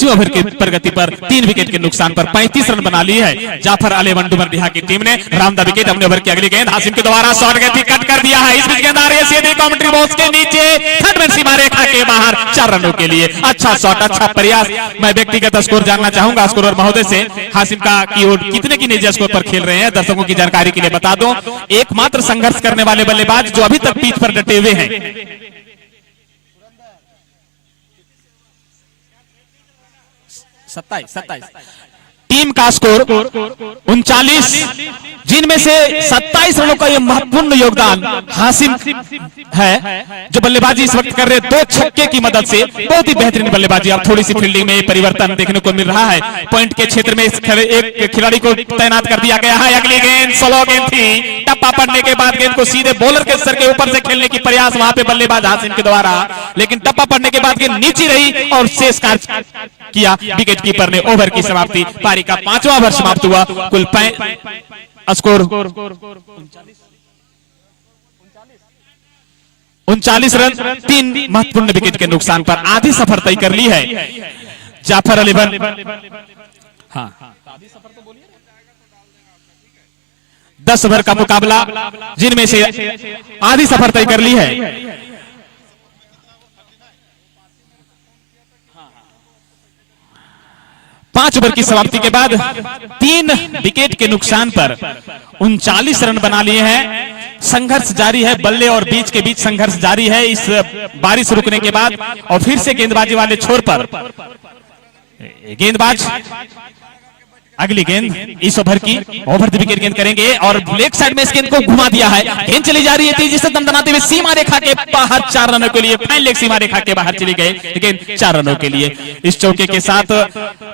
5वें ओवर की प्रगति पर 3 विकेट के नुकसान पर 35 रन बना लिए है जाफर अली डुमरडीहा की टीम ने। राउंड द विकेट अपने ओवर की अगली गेंद हासिम के द्वारा शॉट गति कट कर दिया है। इस बीच गेंद आ रही है सीधे कमेंट्री बॉक्स के नीचे, थर्ड मैन सीमा रेखा के बाहर, 4 रनों के लिए। अच्छा शॉट, अच्छा प्रयास। मैं व्यक्तिगत स्कोर जानना चाहूंगा स्कोरर महोदय से, हासिम का की ओर कितने की निजी स्कोर पर खेल रहे हैं। दर्शकों की जानकारी के लिए बता दूं, एकमात्र संघर्ष करने वाले बल्लेबाज जो अभी तक पिच पर डटे हुए हैं। 27 टीम का स्कोर 39, जिनमें से 27 रनों का यह महत्वपूर्ण योगदान हासिम है जो बल्लेबाजी इस वक्त कर रहे हैं 2 छक्के की मदद से। बहुत ही बेहतरीन बल्लेबाजी। अब थोड़ी सी फील्डिंग में परिवर्तन देखने को मिल रहा है। पॉइंट के क्षेत्र में एक खिलाड़ी को तैनात कर दिया गया है। अगली गेंद स्लो गेंद थी, टप्पा पड़ने के बाद गेंद को सीधे बॉलर के सर के ऊपर से खेलने की प्रयास वहां पे बल्लेबाज हासिम के द्वारा, लेकिन टप्पा पड़ने के बाद गेंद नीचे रही और शेष कार्य किया विकेट कीपर ने। ओवर की समाप्ति, पारी का 5वां ओवर समाप्त हुआ। कुल स्कोर 39 रन, 3 महत्वपूर्ण विकेट के नुकसान पर आधी सफर तय कर ली है जाफर अली बन। हाँ, 10 ओवर का मुकाबला, जिनमें से आधी सफर तय कर ली है। 5 ओवर की समाप्ति के बाद 3 विकेट के नुकसान पर 39 रन बना लिए हैं। संघर्ष जारी है, बल्ले और बीच के बीच संघर्ष जारी है इस बारिश रुकने के बाद। और फिर से गेंदबाजी वाले छोर पर गेंदबाज अगली गेंद इस ओवर की ओवर द विकेट गेंद करेंगे और लेग साइड में इस गेंद को घुमा दिया है। गेंद चली जा रही है तेजी से दंदनाते हुए सीमा रेखा के बाहर, 4 रनों के लिए। फाइन लेग सीमा रेखा के बाहर चली गई, लेकिन 4 रनों के लिए। इस चौके के साथ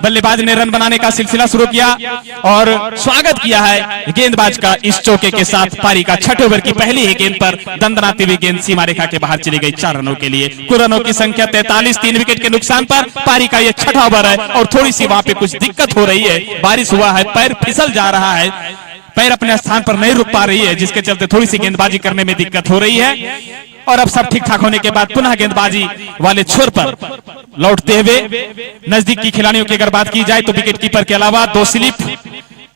बल्लेबाज ने रन बनाने का सिलसिला शुरू किया और स्वागत किया है गेंदबाज का इस चौके के साथ। पारी का 6ठे ओवर की पहली ही गेंद पर दंदनाती हुई गेंद सीमा रेखा के बाहर चली गई, 4 रनों के लिए। कुल रनों की संख्या 43, 3 विकेट के नुकसान पर पारी का यह 6ठा ओवर है और थोड़ी सी वहां पे कुछ दिक्कत हो रही है। बारिश हुआ है, पैर फिसल जा रहा है, पैर अपने स्थान पर नहीं रुक पा रही है, जिसके चलते थोड़ी सी गेंदबाजी करने में दिक्कत हो रही है। और अब सब ठीक ठाक होने के बाद पुनः गेंदबाजी वाले छोर पर लौटते हुए नजदीक की खिलाड़ियों की अगर बात की जाए तो विकेट कीपर के अलावा 2 स्लिप,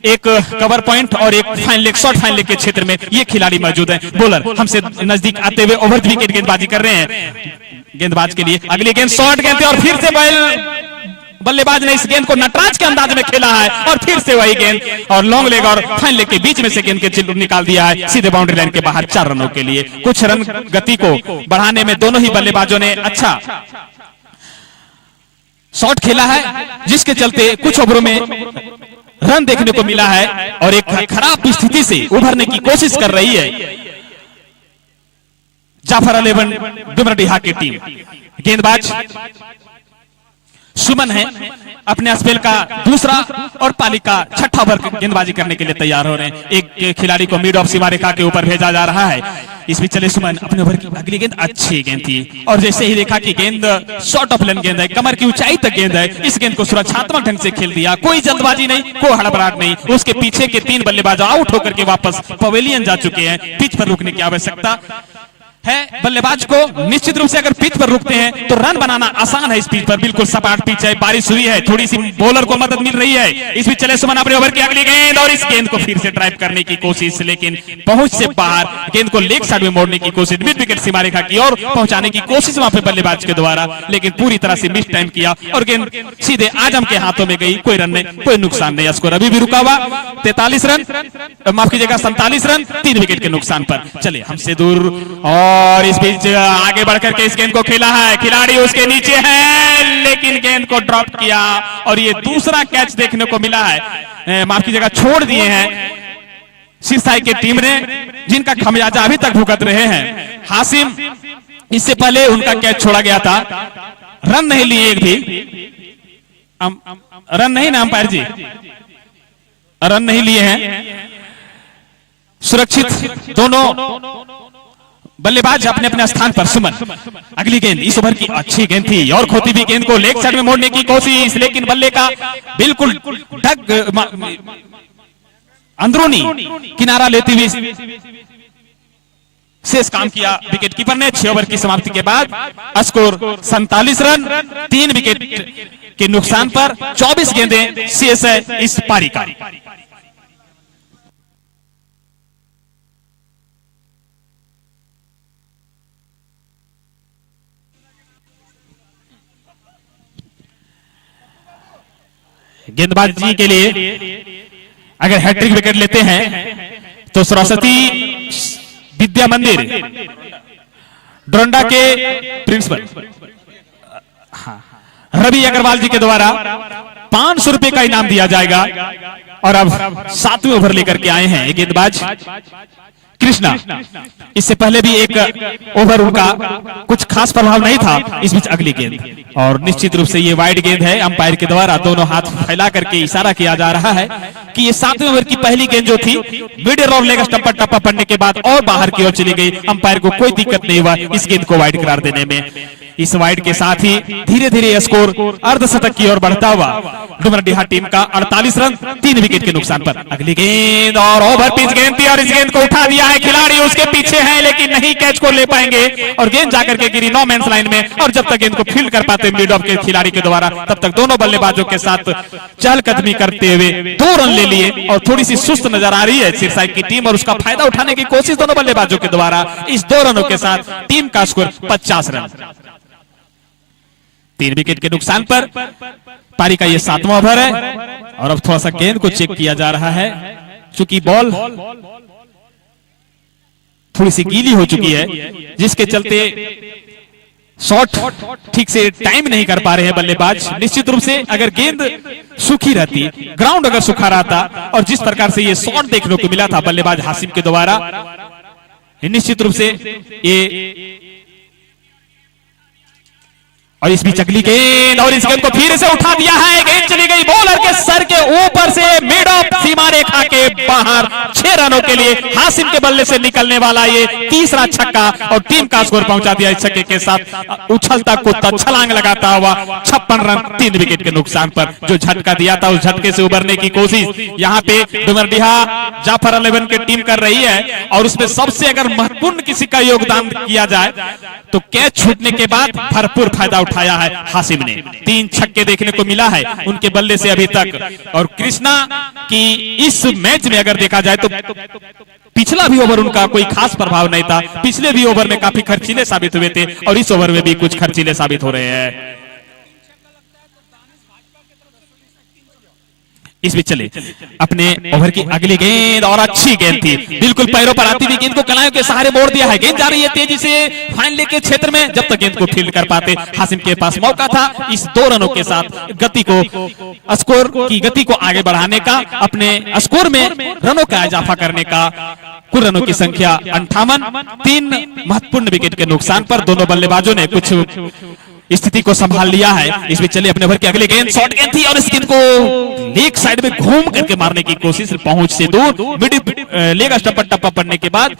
एक कवर पॉइंट और एक fine leg, short fine leg के क्षेत्र में ये खिलाड़ी मौजूद हैं। बॉलर हमसे नजदीक आते हुए ओवर द विकेट गेंदबाजी कर रहे हैं गेंदबाज के लिए। अगली गेंद शॉर्ट गेंद और फिर से बल्लेबाज ने इस गेंद को नटराज के अंदाज में खेला है और फिर से वही गेंद और लॉन्ग लेग और फाइन लेग के बीच में से गेंद के चिल्लू निकाल दिया है सीधे बाउंड्री लाइन के बाहर, 4 रनों के लिए। कुछ रन गति को बढ़ाने में दोनों ही बल्लेबाजों ने अच्छा शॉट खेला है, जिसके चलते कुछ ओवरों में रन देखने को मिला है और एक खराब स्थिति से उभरने की कोशिश कर रही है जाफर अली डुमरडीहा की टीम। गेंदबाज सुमन है, अपने स्पेल का दूसरा और पाली का 6ठा ओवर गेंदबाजी करने के लिए तैयार हो रहे हैं। एक खिलाड़ी को मिड ऑफ सीमा रेखा के ऊपर भेजा जा रहा है। इस बीच चले सुमन अपने ओवर की अगली गेंद, अच्छी गेंद थी और जैसे ही देखा कि गेंद शॉर्ट ऑफ लेन गेंद है, कमर की ऊंचाई तक गेंद है, इस गेंद को सुरक्षात्मक ढंग से खेल दिया। कोई जल्दबाजी नहीं, कोई हड़बड़ाहट नहीं। उसके पीछे के 3 बल्लेबाज आउट होकर के वापस पवेलियन जा चुके हैं। पिच पर रुकने की आवश्यकता है बल्लेबाज को। निश्चित रूप से अगर पिच पर रुकते हैं तो रन बनाना आसान है। इस पिच पर बिल्कुल सपाट पिच है, बारिश हुई है, थोड़ी सी बॉलर को मदद मिल रही है। इस बीच चले सुमन अपने ओवर की अगली गेंद और इस गेंद को फिर से ड्राइव करने की कोशिश, लेकिन पहुंच से बाहर, गेंद को लेग साइड में मोड़ने की कोशिश, मिड विकेट सीमा रेखा की ओर पहुंचाने की कोशिश वहां पे बल्लेबाज के द्वारा, लेकिन पूरी तरह से मिस टाइम किया और गेंद सीधे आजम के हाथों में गई। कोई रन नहीं, कोई नुकसान नहीं। स्कोर अभी भी रुका हुआ 43 रन, माफ कीजिएगा 47 रन, 3 विकेट के नुकसान पर। चले हमसे दूर और इस बीच आगे बढ़कर के इस गेंद को खेला है, खिलाड़ी उसके नीचे है लेकिन गेंद को ड्रॉप किया और ये दूसरा कैच देखने को मिला है। माफ कीजिएगा, छोड़ दिए हैं सिरसाई की टीम ने, जिनका खमियाजा अभी तक भुगत रहे हैं। हासिम, इससे पहले उनका कैच छोड़ा गया था, रन नहीं लिए एक भी। रन नहीं ना अंपायर जी, रन नहीं लिए हैं। सुरक्षित दोनों बल्लेबाज अपने अपने स्थान पर। सुमन अगली गेंद इस ओवर की अच्छी गेंद थी और खोती हुई गेंद को लेग साइड में मोड़ने की कोशिश, लेकिन बल्ले का बिल्कुल अंदरूनी किनारा लेती हुई शेष काम किया विकेट कीपर ने। 6 ओवर की समाप्ति के बाद स्कोर 47 रन, 3 विकेट के नुकसान पर 24 गेंदें शेष है इस पारी का। गेंदबाजी के लिए अगर हैट्रिक विकेट लेते हैं तो सरस्वती विद्या मंदिर डोरंडा के प्रिंसिपल रवि अग्रवाल जी के द्वारा 500 रुपए का इनाम दिया जाएगा। और अब 7वें ओवर लेकर के आए हैं गेंदबाज कृष्णा। इससे पहले भी एक ओवर उनका कुछ खास प्रभाव नहीं था। इस बीच अगली गेंद, और निश्चित रूप से ये वाइड गेंद है। अंपायर के द्वारा दोनों हाथ फैला करके इशारा किया जा रहा है कि ये 7वें ओवर की पहली गेंद जो थी मिडिल ऑफ लेग स्टंप पर टप्पा पड़ने के बाद और बाहर की ओर चली गई। अंपायर को कोई दिक्कत नहीं हुआ इस गेंद को वाइड करार देने में। इस वाइड के साथ ही धीरे धीरे स्कोर अर्धशतक की ओर बढ़ता हुआ डुमरडीहा टीम का 48 रन 3 विकेट के नुकसान पर। अगली गेंद और ओवर पिच गेंद थी और इस गेंद को उठा दिया है। खिलाड़ी उसके पीछे है लेकिन नहीं कैच को ले पाएंगे और गेंद जाकर के गिरी नो मैंस लाइन में। और जब तक गेंद को फील्ड कर पाते मिड ऑफ के खिलाड़ी के द्वारा तब तक दोनों बल्लेबाजों के साथ चहलकदमी करते हुए 2 रन ले लिए। और थोड़ी सी सुस्त नजर आ रही है सिरसाई की टीम और उसका फायदा उठाने की कोशिश दोनों बल्लेबाजों के द्वारा। इस 2 रनों के साथ टीम का स्कोर 50 रन 3 विकेट के नुकसान पर। पारी का ये 7वां ओवर है और अब थोड़ा सा गेंद को चेक किया जा रहा है क्योंकि बॉल थोड़ी सी गीली हो चुकी है जिसके चलते शॉट ठीक से टाइम नहीं कर पा रहे हैं बल्लेबाज। निश्चित रूप से अगर गेंद सूखी रहती, ग्राउंड अगर सूखा रहता और जिस प्रकार से ये शॉट देखने को मिला था बल्लेबाज हासिम के द्वारा, निश्चित रूप से ये। और इस बीच अगली गेंद और इस गेंद को फिर से उठा दिया है। गेंद चली गई बॉलर के सर के ऊपर से मिड ऑफ सीमा रेखा के बाहर। 6 रनों के लिए हासिम के बल्ले से निकलने वाला ये तीसरा छक्का और टीम का स्कोर पहुंचा दिया इस छक्के के साथ। उछलता कूदता छलांग लगाता हुआ 56 रन 3 विकेट के नुकसान पर। जो झटका दिया था उस झटके से उबरने की कोशिश यहाँ पे डुमरडीहा जाफर 11 की टीम कर रही है। और उसमें सबसे अगर महत्वपूर्ण किसी का योगदान किया जाए तो कैच छूटने के बाद भरपूर फायदा उठाया है हासिम ने। 3 छक्के देखने को मिला है उनके बल्ले से अभी तक। और कृष्णा की इस मैच में अगर देखा जाए तो पिछला भी ओवर उनका कोई खास प्रभाव नहीं था। पिछले भी ओवर में काफी खर्चीले साबित हुए थे और इस ओवर में भी कुछ खर्चीले साबित हो रहे हैं। इस बीच चले अपने ओवर की अगली गेंद और अच्छी गेंद थी, बिल्कुल पैरों पर आती हुई गेंद को कलाइयों के सहारे मोड़ दिया है। गेंद जा रही है तेजी से फाइनल के क्षेत्र में। जब तक गेंद को फील्ड कर पाते हासिम के पास मौका था इस 2 रनों के साथ गति को स्कोर की गति को आगे बढ़ाने का, अपने स्कोर में रनों का इजाफा करने का। कुल रनों की संख्या 58। 3 महत्वपूर्ण विकेट के नुकसान पर दोनों बल्लेबाजों ने कुछ स्थिति को संभाल लिया है। इसमें चले अपने ओवर की अगली गेंद शॉर्ट गेंद थी और इस गेंद को लेग साइड में घूम करके मारने की कोशिश, पहुंच से दूर मिड लेग स्टंप पर टप्पा पड़ने के बाद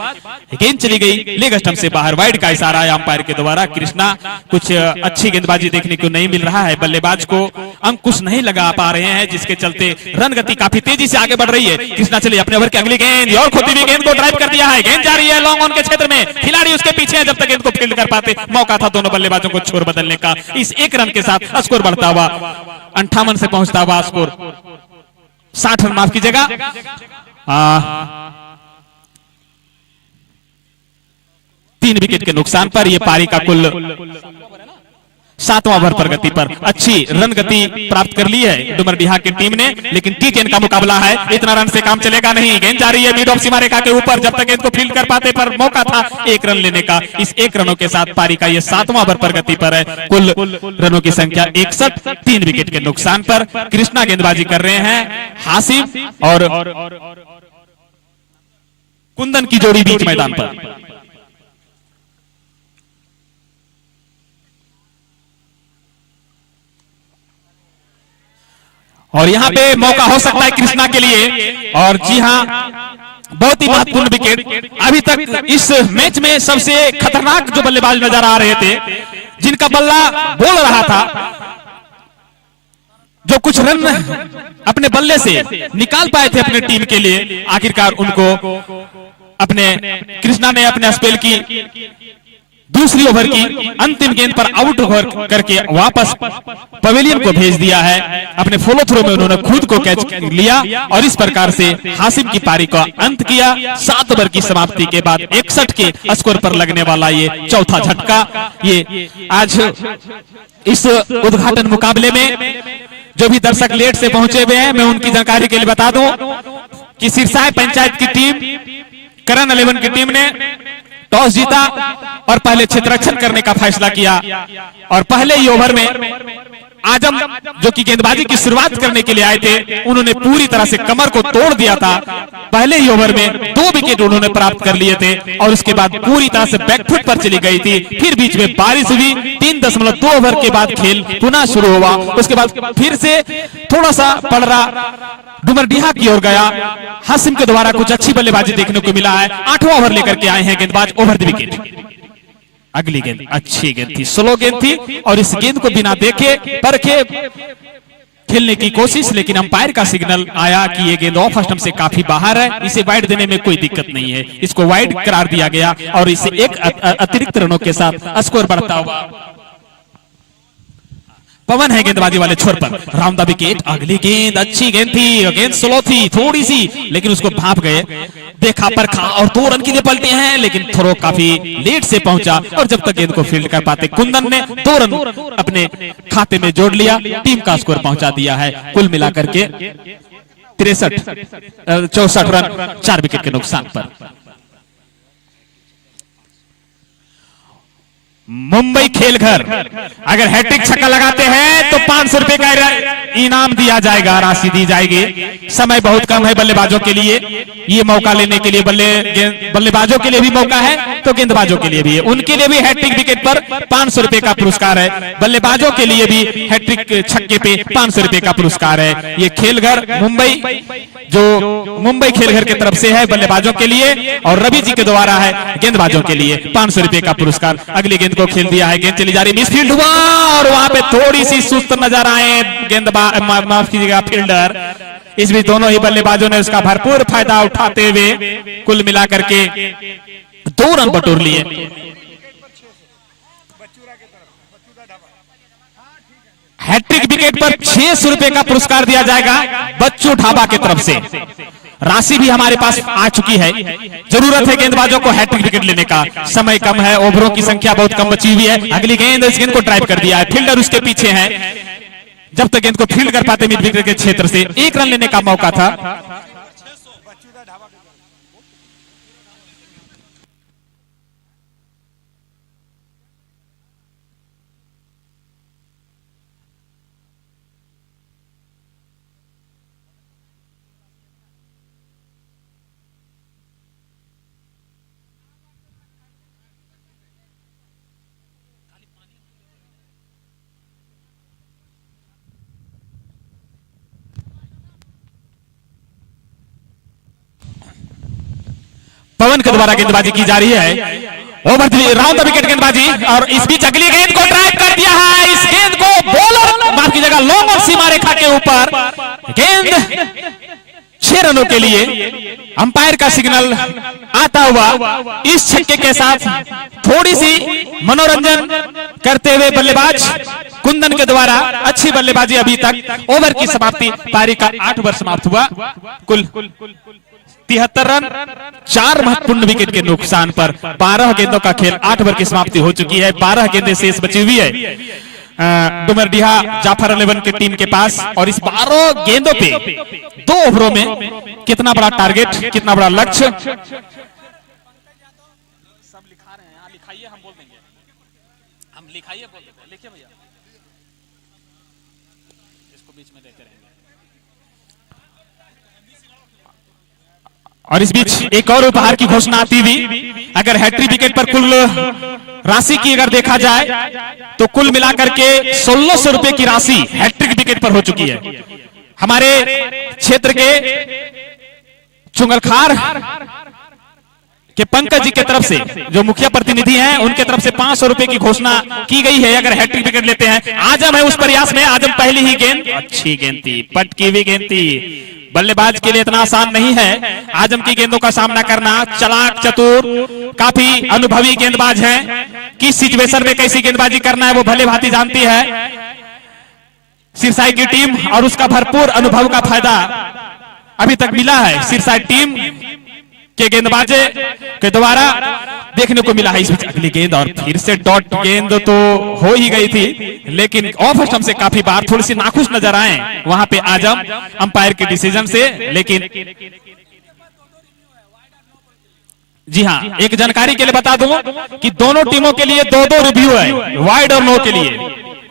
गेंद चली गई लेग स्टंप से बाहर। वाइड का इशारा है अंपायर के द्वारा। कृष्णा कुछ अच्छी गेंदबाजी देखने को नहीं मिल रहा है, बल्लेबाज को अंकुश नहीं लगा पा रहे हैं जिसके चलते रन गति काफी तेजी से आगे बढ़ रही है। कृष्णा चले अपने ओवर की अगली गेंद और खोती हुई गेंद को ड्राइव कर दिया है। गेंद जा रही है लॉन्ग ऑन के क्षेत्र में, खिलाड़ी उसके पीछे है। जब तक गेंद को फील्ड कर पाते मौका था दोनों बल्लेबाजों को छोर बदलने का। इस 1 रन के साथ स्कोर बढ़ता हुआ 58 से पहुंचता हुआ स्कोर 60 रन माफ कीजिएगा 3 विकेट के नुकसान पर यह पारी का कुल 7वां ओवर पर गति पर अच्छी रन गति प्राप्त कर ली है डुमरडीहा की टीम ने। लेकिन T10 का मुकाबला है, इतना रन से काम चलेगा नहीं। गेंद जा रही है मिड ऑफ सीमा रेखा के ऊपर। जब तक गेंद को फील्ड कर पाते पर मौका था 1 रन लेने का। इस 1 रनों के साथ पारी का यह 7वां ओवर पर गति पर है। कुल रनों की संख्या 61। 3 विकेट के नुकसान पर कृष्णा गेंदबाजी कर रहे हैं। हासिम और कुंदन की जोड़ी बीच मैदान पर। और यहां पे मौका हो सकता है कृष्णा के लिए। और जी हां, बहुत ही महत्वपूर्ण विकेट। अभी तक इस मैच में सबसे खतरनाक जो बल्लेबाज नजर आ रहे थे, जिनका बल्ला बोल रहा था, जो कुछ रन अपने बल्ले से निकाल पाए थे अपने टीम के लिए, आखिरकार उनको अपने कृष्णा ने अपने स्पेल की दूसरी ओवर की अंतिम गेंद पर आउट ओवर करके वापस पवेलियन को भेज दिया है। अपने फॉलो थ्रो में उन्होंने खुद को कैच लिया और इस प्रकार से हासिम की पारी का अंत किया। 7 ओवर की समाप्ति के बाद 61 के स्कोर पर लगने वाला ये चौथा झटका, ये आज इस उद्घाटन मुकाबले में जो भी दर्शक लेट से पहुंचे हुए हैं, मैं उनकी जानकारी के लिए बता दूं कि सिरसाय पंचायत की टीम, करण 11 की टीम ने टॉस जीता और पहले क्षेत्ररक्षण करने का फैसला किया और पहले ही ओवर में आजम जो कि गेंदबाजी की शुरुआत करने के लिए आए थे, उन्होंने पूरी तरह से कमर को तोड़ दिया था। पहले ही ओवर में 2 विकेट उन्होंने प्राप्त कर लिए थे और उसके बाद पूरी तरह से बैकफुट पर चली गई थी। फिर बीच में बारिश हुई, 3.2 ओवर के बाद खेल पुनः शुरू हुआ। उसके बाद फिर से थोड़ा सा पलरा डुमरडीहा की ओर गया। हासिम के द्वारा कुछ अच्छी बल्लेबाजी देखने को मिला है। 8वां ओवर लेकर के आए हैं गेंदबाज ओवर द विकेट। अगली गेंद अच्छी गेंद थी, स्लो गेंद थी और इस गेंद को बिना देखे परखे खेलने की कोशिश, लेकिन अंपायर का सिग्नल आया कि ये गेंद ऑफ स्टंप से काफी बाहर है, इसे वाइड देने में कोई दिक्कत नहीं है। इसको वाइड करार दिया गया और इसे एक अतिरिक्त रनों के साथ स्कोर बढ़ता हुआ पवन है गेंदबाजी वाले छोर पर। राउंड द विकेट, अगली गेंद अच्छी गेंद थी, गेंद स्लो थी थोड़ी सी, लेकिन उसको भाप गए, देखा परखा और 2 रन के लिए पलटे हैं, लेकिन थ्रो काफी लेट से पहुंचा और जब तक गेंद को फील्ड कर पाते कुंदन ने 2 रन अपने खाते में जोड़ लिया, टीम का स्कोर पहुंचा दिया है कुल मिलाकर के 64 रन 4 विकेट के नुकसान पर। मुंबई खेल घर अगर हैट्रिक छक्का लगाते हैं तो 500 रुपए का इनाम दिया जाएगा, राशि दी जाएगी। समय बहुत कम है बल्लेबाजों के लिए, ये मौका लेने के लिए बल्लेबाजों के लिए भी मौका है तो गेंदबाजों के लिए भी है। उनके लिए भी हैट्रिक विकेट पर 500 रुपए का पुरस्कार है, बल्लेबाजों के लिए भी हैट्रिक छक्के पे 500 रुपए का पुरस्कार है। ये खेल घर मुंबई, जो मुंबई खेल घर की तरफ से है बल्लेबाजों के लिए और रवि जी के द्वारा है गेंदबाजों के लिए 500 रुपए का पुरस्कार। अगली गेंद को खेल दिया है, गेंद चली जा रही, मिसफील्ड हुआ और वहां पे थोड़ी सी सुस्त नजर आए गेंदबाज, माफ कीजिएगा फील्डर। इस बीच दोनों ही बल्लेबाजों ने उसका भरपूर फायदा उठाते हुए कुल मिलाकर के 2 रन बटोर लिए। हैट्रिक विकेट पर 600 रुपए का पुरस्कार दिया जाएगा बच्चू ढाबा की तरफ से। राशि भी हमारे पास आ चुकी है। जरूरत है गेंदबाजों को हैट्रिक विकेट लेने का, समय कम है, ओवरों की संख्या बहुत कम बची हुई है। अगली गेंद, इस गेंद को ड्राइव कर दिया है, फील्डर उसके पीछे है, जब तक गेंद को फील्ड कर पाते मिड विकेट के क्षेत्र से 1 रन लेने का मौका था। पवन के द्वारा गेंदबाजी की जा रही है, ओवर राउंड द विकेट गेंदबाजी और इस बीच अगली गेंद को ड्राइव कर दिया है। इस गेंद को बॉलर माफ कीजिएगा लॉन्ग और सीमा रेखा के ऊपर, गेंद 6 रनों के लिए अंपायर का सिग्नल आता हुआ। इस छक्के के साथ थोड़ी सी मनोरंजन करते हुए बल्लेबाज कुंदन के द्वारा अच्छी बल्लेबाजी अभी तक। ओवर की समाप्ति, पारी का 8 ओवर समाप्त हुआ, कुल 73 रन 4 महत्वपूर्ण विकेट के नुकसान पर 12 गेंदों का खेल 8 ओवर की समाप्ति हो चुकी है। 12 गेंदें शेष बची हुई है डुमरडीहा जाफर 11 की टीम के पास और इस 12 गेंदों पे 2 ओवरों में कितना बड़ा टारगेट, कितना बड़ा लक्ष्य। सब लिखा रहे हैं, लिखाइए, हम बोल देंगे, हम लिखाइए, बोल देंगे, लिखिए भैया, इसको बीच में देते रहेंगे। और इस बीच एक और उपहार की घोषणा आती हुई, अगर हैट्रिक विकेट पर कुल राशि की अगर देखा जाए तो कुल मिलाकर के 1600 रुपए की राशि हैट्रिक विकेट पर हो चुकी है। हमारे क्षेत्र के चुंगलखार के पंकज जी की तरफ से जो मुखिया प्रतिनिधि हैं, उनके तरफ से 500 रुपए की घोषणा की गई है अगर हैट्रिक विकेट लेते हैं। आजम है उस प्रयास में, आजम पहली ही गेंद, अच्छी गेंद थी, पटकी हुई गेंद थी, बल्लेबाज के लिए इतना आसान नहीं है आजम की गेंदों का सामना करना। चालाक चतुर काफी अनुभवी गेंदबाज हैं, किस सिचुएशन में कैसी गेंदबाजी करना है वो भले भांति जानती है सिरसाई की टीम, और उसका भरपूर अनुभव का फायदा अभी तक मिला है सिरसाई टीम के गेंदबाजे के द्वारा देखने को मिला है। इस बीच अगली गेंद और फिर से डॉट गेंद तो हो ही गई थी, लेकिन ऑफ स्टंप से काफी बार थोड़ी सी नाखुश नजर आए वहां पे आजम अंपायर के डिसीजन से। लेकिन जी हाँ, एक जानकारी के लिए बता दूं कि दोनों टीमों के लिए दो दो रिव्यू है, वाइड और नो के लिए।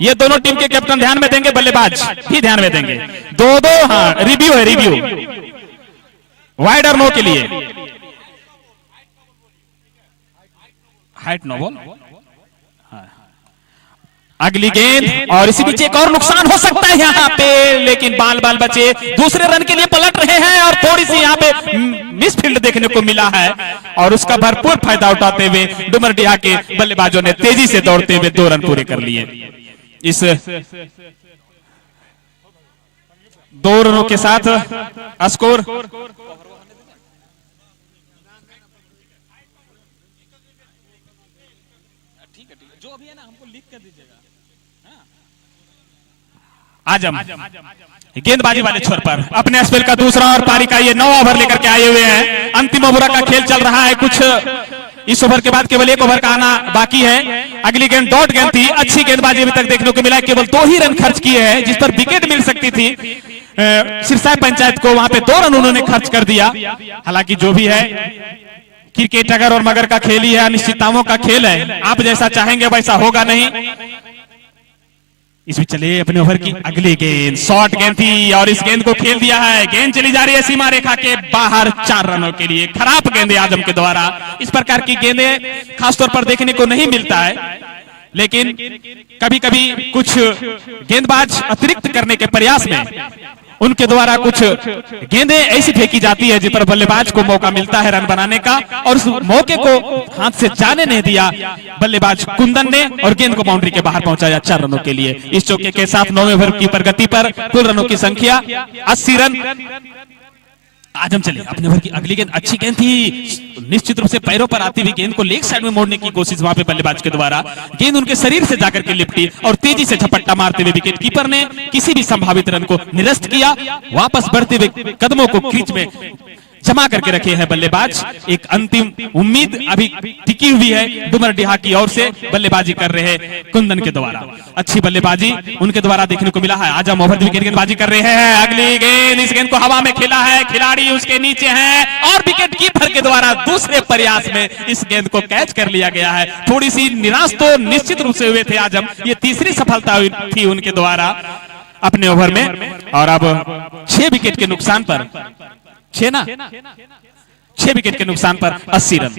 ये दोनों टीम के कैप्टन ध्यान में देंगे, बल्लेबाज भी ध्यान में देंगे। दो दो हाँ रिव्यू है, रिव्यू वाइड और नो के लिए। Height no ball. अगली गेंद और इसी बीच एक और नुकसान हो सकता है यहाँ पे, लेकिन बाल बाल बचे दूसरे रन के लिए पलट रहे हैं और थोड़ी सी यहाँ पे मिसफील्ड देखने को मिला है और उसका भरपूर फायदा उठाते हुए डुमरडिहा के बल्लेबाजों ने तेजी से दौड़ते हुए 2 रन पूरे कर लिए। इस 2 रनों के साथ स्कोर जो अभी है ना हमको लिख कर दीजिएगा। आजम गेंदबाजी वाले छोर पर अपने स्पेल का दूसरा और पारी का ये 9 ओवर लेकर के आए हुए हैं। अंतिम ओवर का खेल चल रहा है, कुछ इस ओवर के बाद केवल 1 ओवर का आना बाकी है। अगली गेंद डॉट गेंद थी, अच्छी गेंदबाजी अभी तक देखने को मिला, केवल 2 ही रन खर्च किए हैं जिस पर विकेट मिल सकती थी सिरसाई पंचायत को, वहां पे 2 रन उन्होंने खर्च कर दिया। हालांकि जो भी है क्रिकेट अगर और मगर का खेल ही है, अनिश्चितताओं का खेल है, आप जैसा चाहेंगे वैसा होगा नहीं। इसमें चले अपने ओवर की अगली गेंद, शॉर्ट गेंद थी और इस गेंद को खेल दिया है। गेंद चली जा रही है सीमा रेखा के बाहर 4 रनों के लिए। खराब गेंद आजम के द्वारा, इस प्रकार की गेंदें खासतौर पर देखने को नहीं मिलता है, लेकिन कभी कभी कुछ गेंदबाज अतिरिक्त करने के प्रयास में उनके द्वारा कुछ गेंदें ऐसी फेंकी जाती है जिस पर बल्लेबाज को मौका मिलता है रन बनाने का, और उस मौके को हाथ से जाने नहीं दिया बल्लेबाज कुंदन ने और गेंद को बाउंड्री के बाहर पहुंचाया 4 रनों के लिए। इस चौके के साथ 9वें ओवर की प्रगति पर कुल रनों की संख्या 80 रन। आजम चले अपने ओवर की अगली गेंद, अच्छी गेंद थी, निश्चित रूप से पैरों पर आती हुई गेंद को लेग साइड में मोड़ने की कोशिश वहां पे बल्लेबाज के द्वारा, गेंद उनके शरीर से जाकर के लिपटी और तेजी से झपट्टा मारते हुए विकेट कीपर ने किसी भी संभावित रन को निरस्त किया। वापस बढ़ते हुए कदमों को क्रीज में जमा करके रखे हैं बल्लेबाज। एक अंतिम उम्मीद अभी टिकी हुई है डुमरडिहा की ओर से, बल्लेबाजी कर रहे हैं कुंदन के द्वारा। अच्छी बल्लेबाजी उनके द्वारा देखने को मिला है। आजम ओवर द विकेट गेंदबाजी कर रहे हैं। अगली गेंद, इस गेंद को हवा में खेला है, खिलाड़ी उसके नीचे है और विकेट कीपर के द्वारा दूसरे प्रयास में इस गेंद को कैच कर लिया गया है। थोड़ी सी निराश तो निश्चित रूप से हुए थे आजम, ये तीसरी सफलता थी उनके द्वारा अपने ओवर में। और अब 6 विकेट के नुकसान पर 6 विकेट के नुकसान पर 80 रन।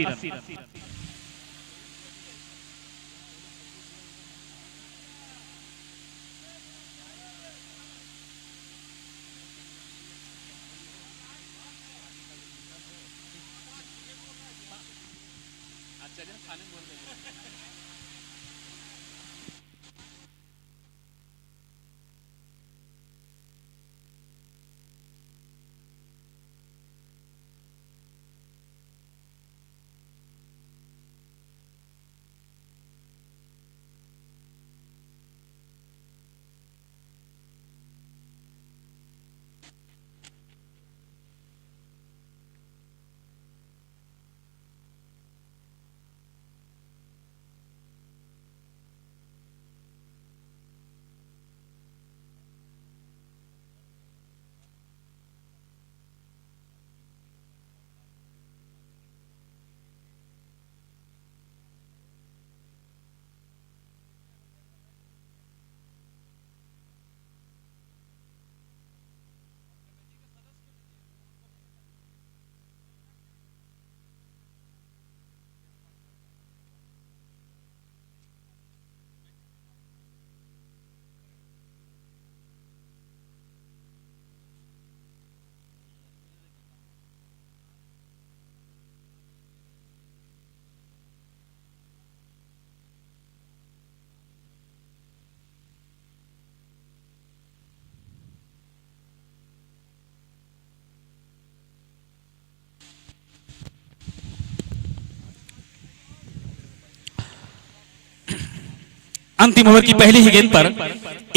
अंतिम ओवर की पहली ही गेंद पर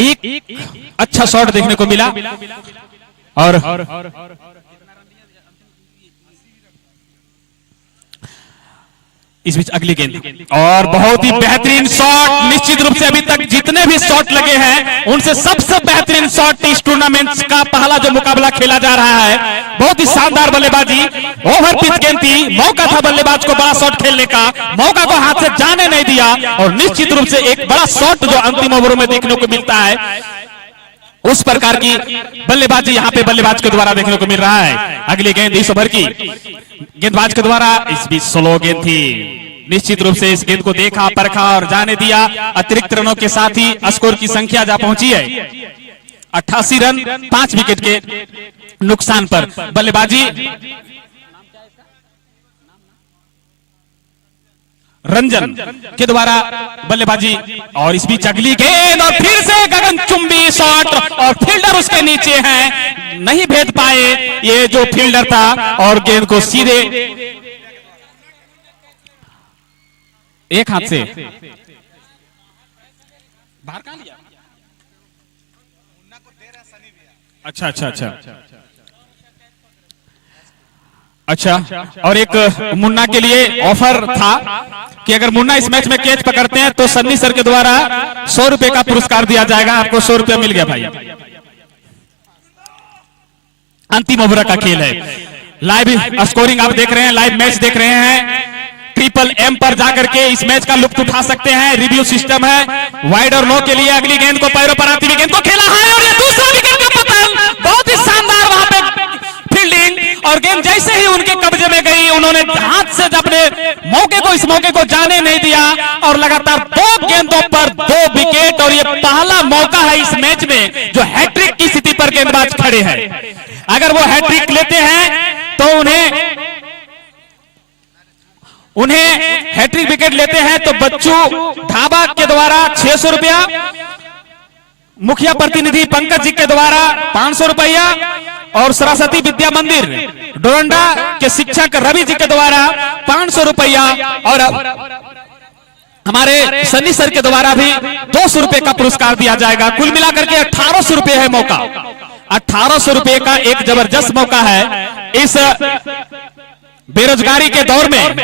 एक अच्छा शॉट देखने को मिला और इस बीच अगली गेंद और बहुत ही बेहतरीन शॉट। निश्चित रूप से अभी तक जितने भी शॉट लगे हैं उनसे सबसे बेहतरीन शॉट इस टूर्नामेंट का पहला जो मुकाबला खेला जा रहा है। बहुत ही शानदार बल्लेबाजी, ओवर पिच गेंद थी, मौका था बल्लेबाज को बड़ा शॉट खेलने का, मौका को हाथ से जाने नहीं दिया और निश्चित रूप से एक बड़ा शॉट जो अंतिम ओवरों में देखने को मिलता है, उस प्रकार की बल्लेबाजी यहाँ पे बल्लेबाज के द्वारा देखने को मिल रहा है। अगली गेंद इस ओवर की गेंदबाज के द्वारा, इस बीच स्लो गेंद थी। निश्चित रूप से इस गेंद को देखा, परखा और जाने दिया। अतिरिक्त रनों के साथ ही स्कोर की संख्या जा पहुंची है 88 रन 5 विकेट के नुकसान पर। बल्लेबाजी रंजन के द्वारा बल्लेबाजी और इस बीच अगली गेंद और फिर से गगनचुंबी शॉट और फील्डर उसके नीचे हैं, नहीं भेद पाए ये जो फील्डर था और गेंद को सीधे एक हाथ से बाहर कहां लिया। अच्छा अच्छा अच्छा अच्छा। और एक मुन्ना के लिए ऑफर था कि अगर मुन्ना इस मैच में कैच पकड़ते हैं तो सन्नी सर के द्वारा 100 रुपए का पुरस्कार दिया जाएगा। आपको 100 रुपया मिल गया भाई। अंतिम ओवर का खेल है, लाइव स्कोरिंग आप देख रहे हैं, लाइव मैच देख रहे हैं। ट्रिपल एम पर जाकर के इस मैच का लुत्फ उठा सकते हैं। रिव्यू सिस्टम है वाइड और नो के लिए। अगली गेंद को पैरों पर आती हुई गेंद को खेला है और ये दूसरा विकेट का पतन, बहुत ही शानदार वहां पे फील्डिंग और गेंद जैसे ही उनके कब्जे में गई उन्होंने हाथ से अपने मौके को, इस मौके को जाने नहीं दिया और लगातार 2 गेंदों पर 2 विकेट और ये पहला मौका है इस मैच में जो हैट्रिक की स्थिति पर गेंदबाज खड़े हैं। अगर वो हैट्रिक लेते हैं तो उन्हें हैट्रिक विकेट लेते हैं तो बच्चू ढाबा के द्वारा 600 रुपया, मुखिया प्रतिनिधि पंकज जी के द्वारा 500 रुपया और सरस्वती विद्या मंदिर डोरंडा के शिक्षक रवि जी के द्वारा 500 रुपया और हमारे सन्नी सर के द्वारा भी 200 रुपए का पुरस्कार दिया जाएगा। कुल मिलाकर के 1800 रुपए है मौका। 1800 रुपए का एक जबरदस्त मौका है इस बेरोजगारी के दौर में,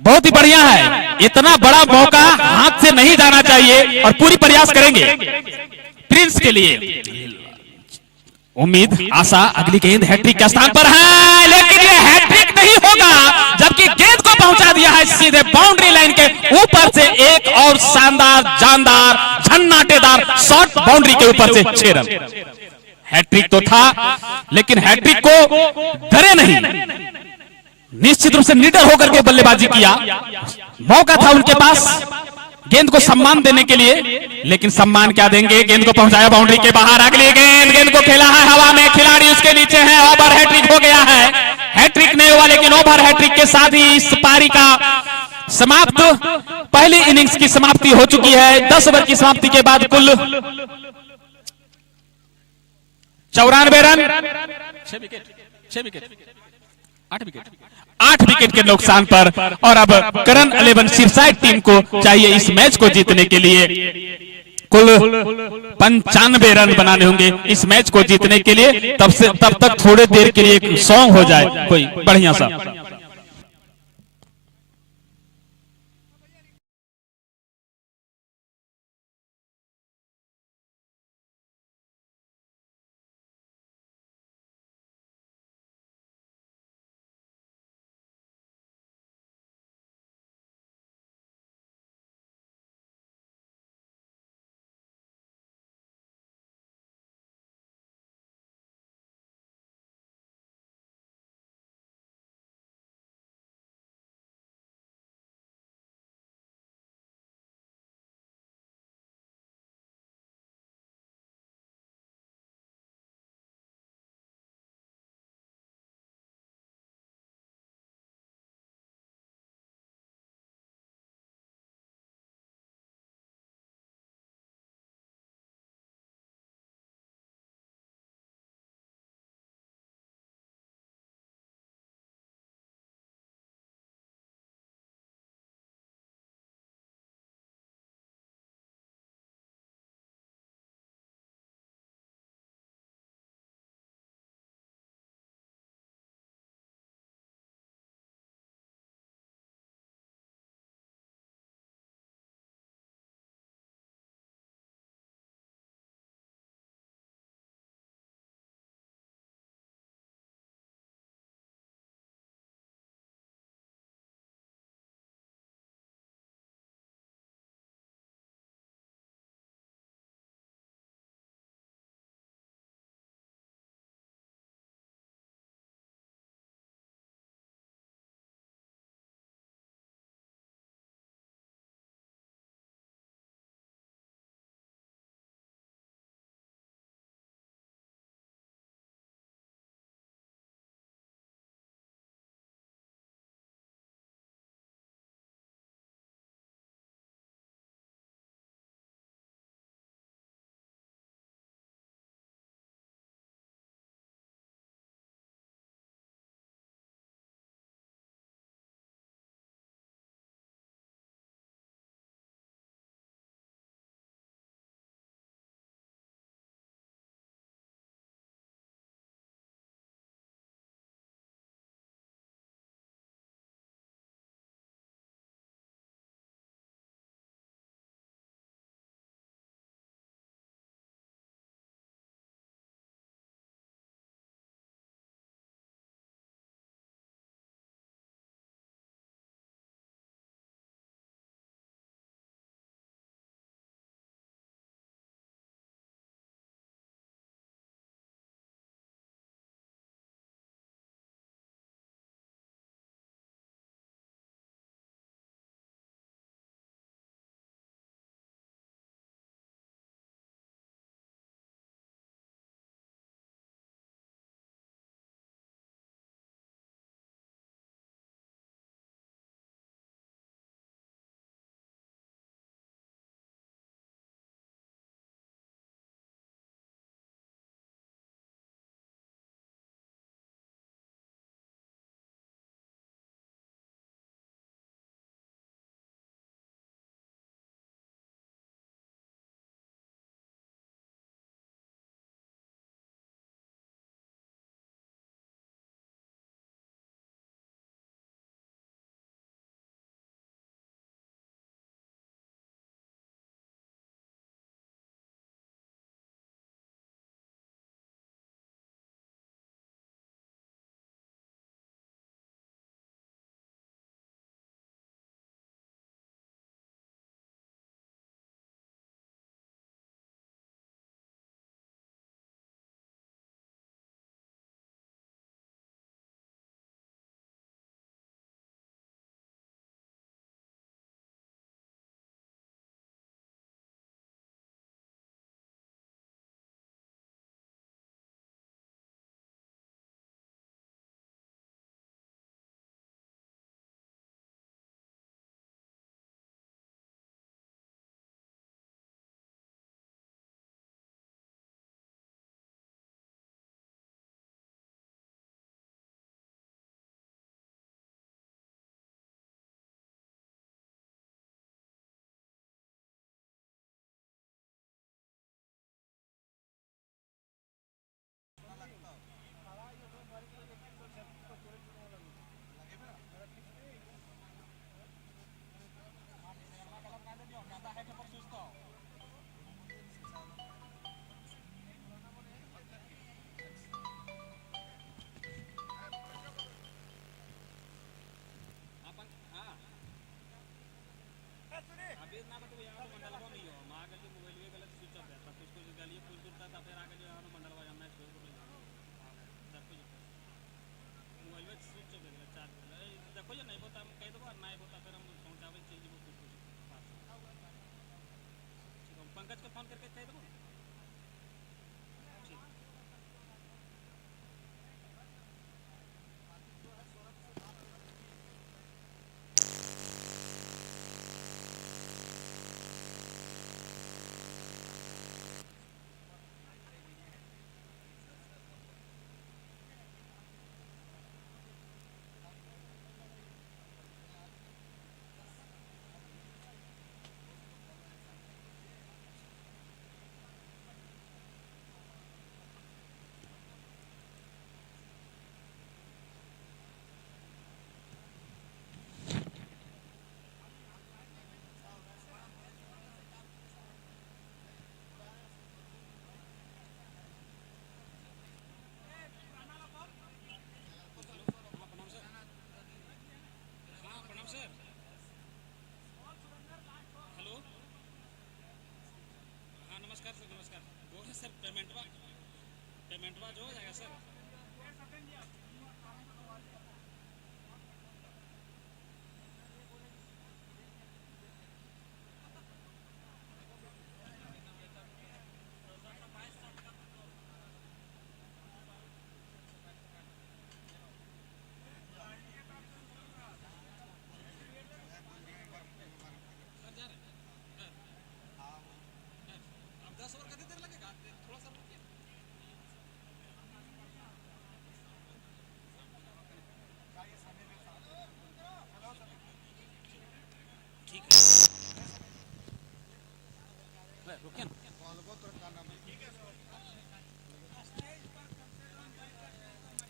बहुत ही बढ़िया है। इतना बड़ा मौका हाथ से नहीं जाना चाहिए और पूरी प्रयास करेंगे प्रिंस के लिए। उम्मीद आशा अगली गेंद हैट्रिक के स्थान पर है, लेकिन ये हैट्रिक नहीं होगा जबकि गेंद को पहुंचा दिया है सीधे बाउंड्री लाइन के ऊपर से। एक और शानदार, जानदार, झन्नाटेदार शॉट बाउंड्री के ऊपर से 6 रन। हैट्रिक तो था लेकिन हैट्रिक को डरे नहीं, निश्चित रूप से निडर होकर के बल्लेबाजी किया। मौका था उनके पास गेंद को सम्मान देने के लिए, लेकिन सम्मान क्या देंगे, गेंद को पहुंचाया बाउंड्री के बाहर। अगली गेंद को खेला है हवा में, खिलाड़ी उसके नीचे है। ओवर हैट्रिक हो गया है, हैट्रिक नहीं हुआ लेकिन ओवर हैट्रिक के साथ ही इस पारी का समाप्त, पहली इनिंग्स की समाप्ति हो चुकी है। 10 ओवर की समाप्ति के बाद कुल 94 रन, 8 विकेट के नुकसान पर। और अब करण 11 सिरसाइड टीम को चाहिए इस मैच को जीतने के लिए कुल 95 रन बनाने होंगे इस मैच को जीतने के लिए। तब तक थोड़ी देर के लिए एक सॉन्ग हो जाए कोई बढ़िया सा।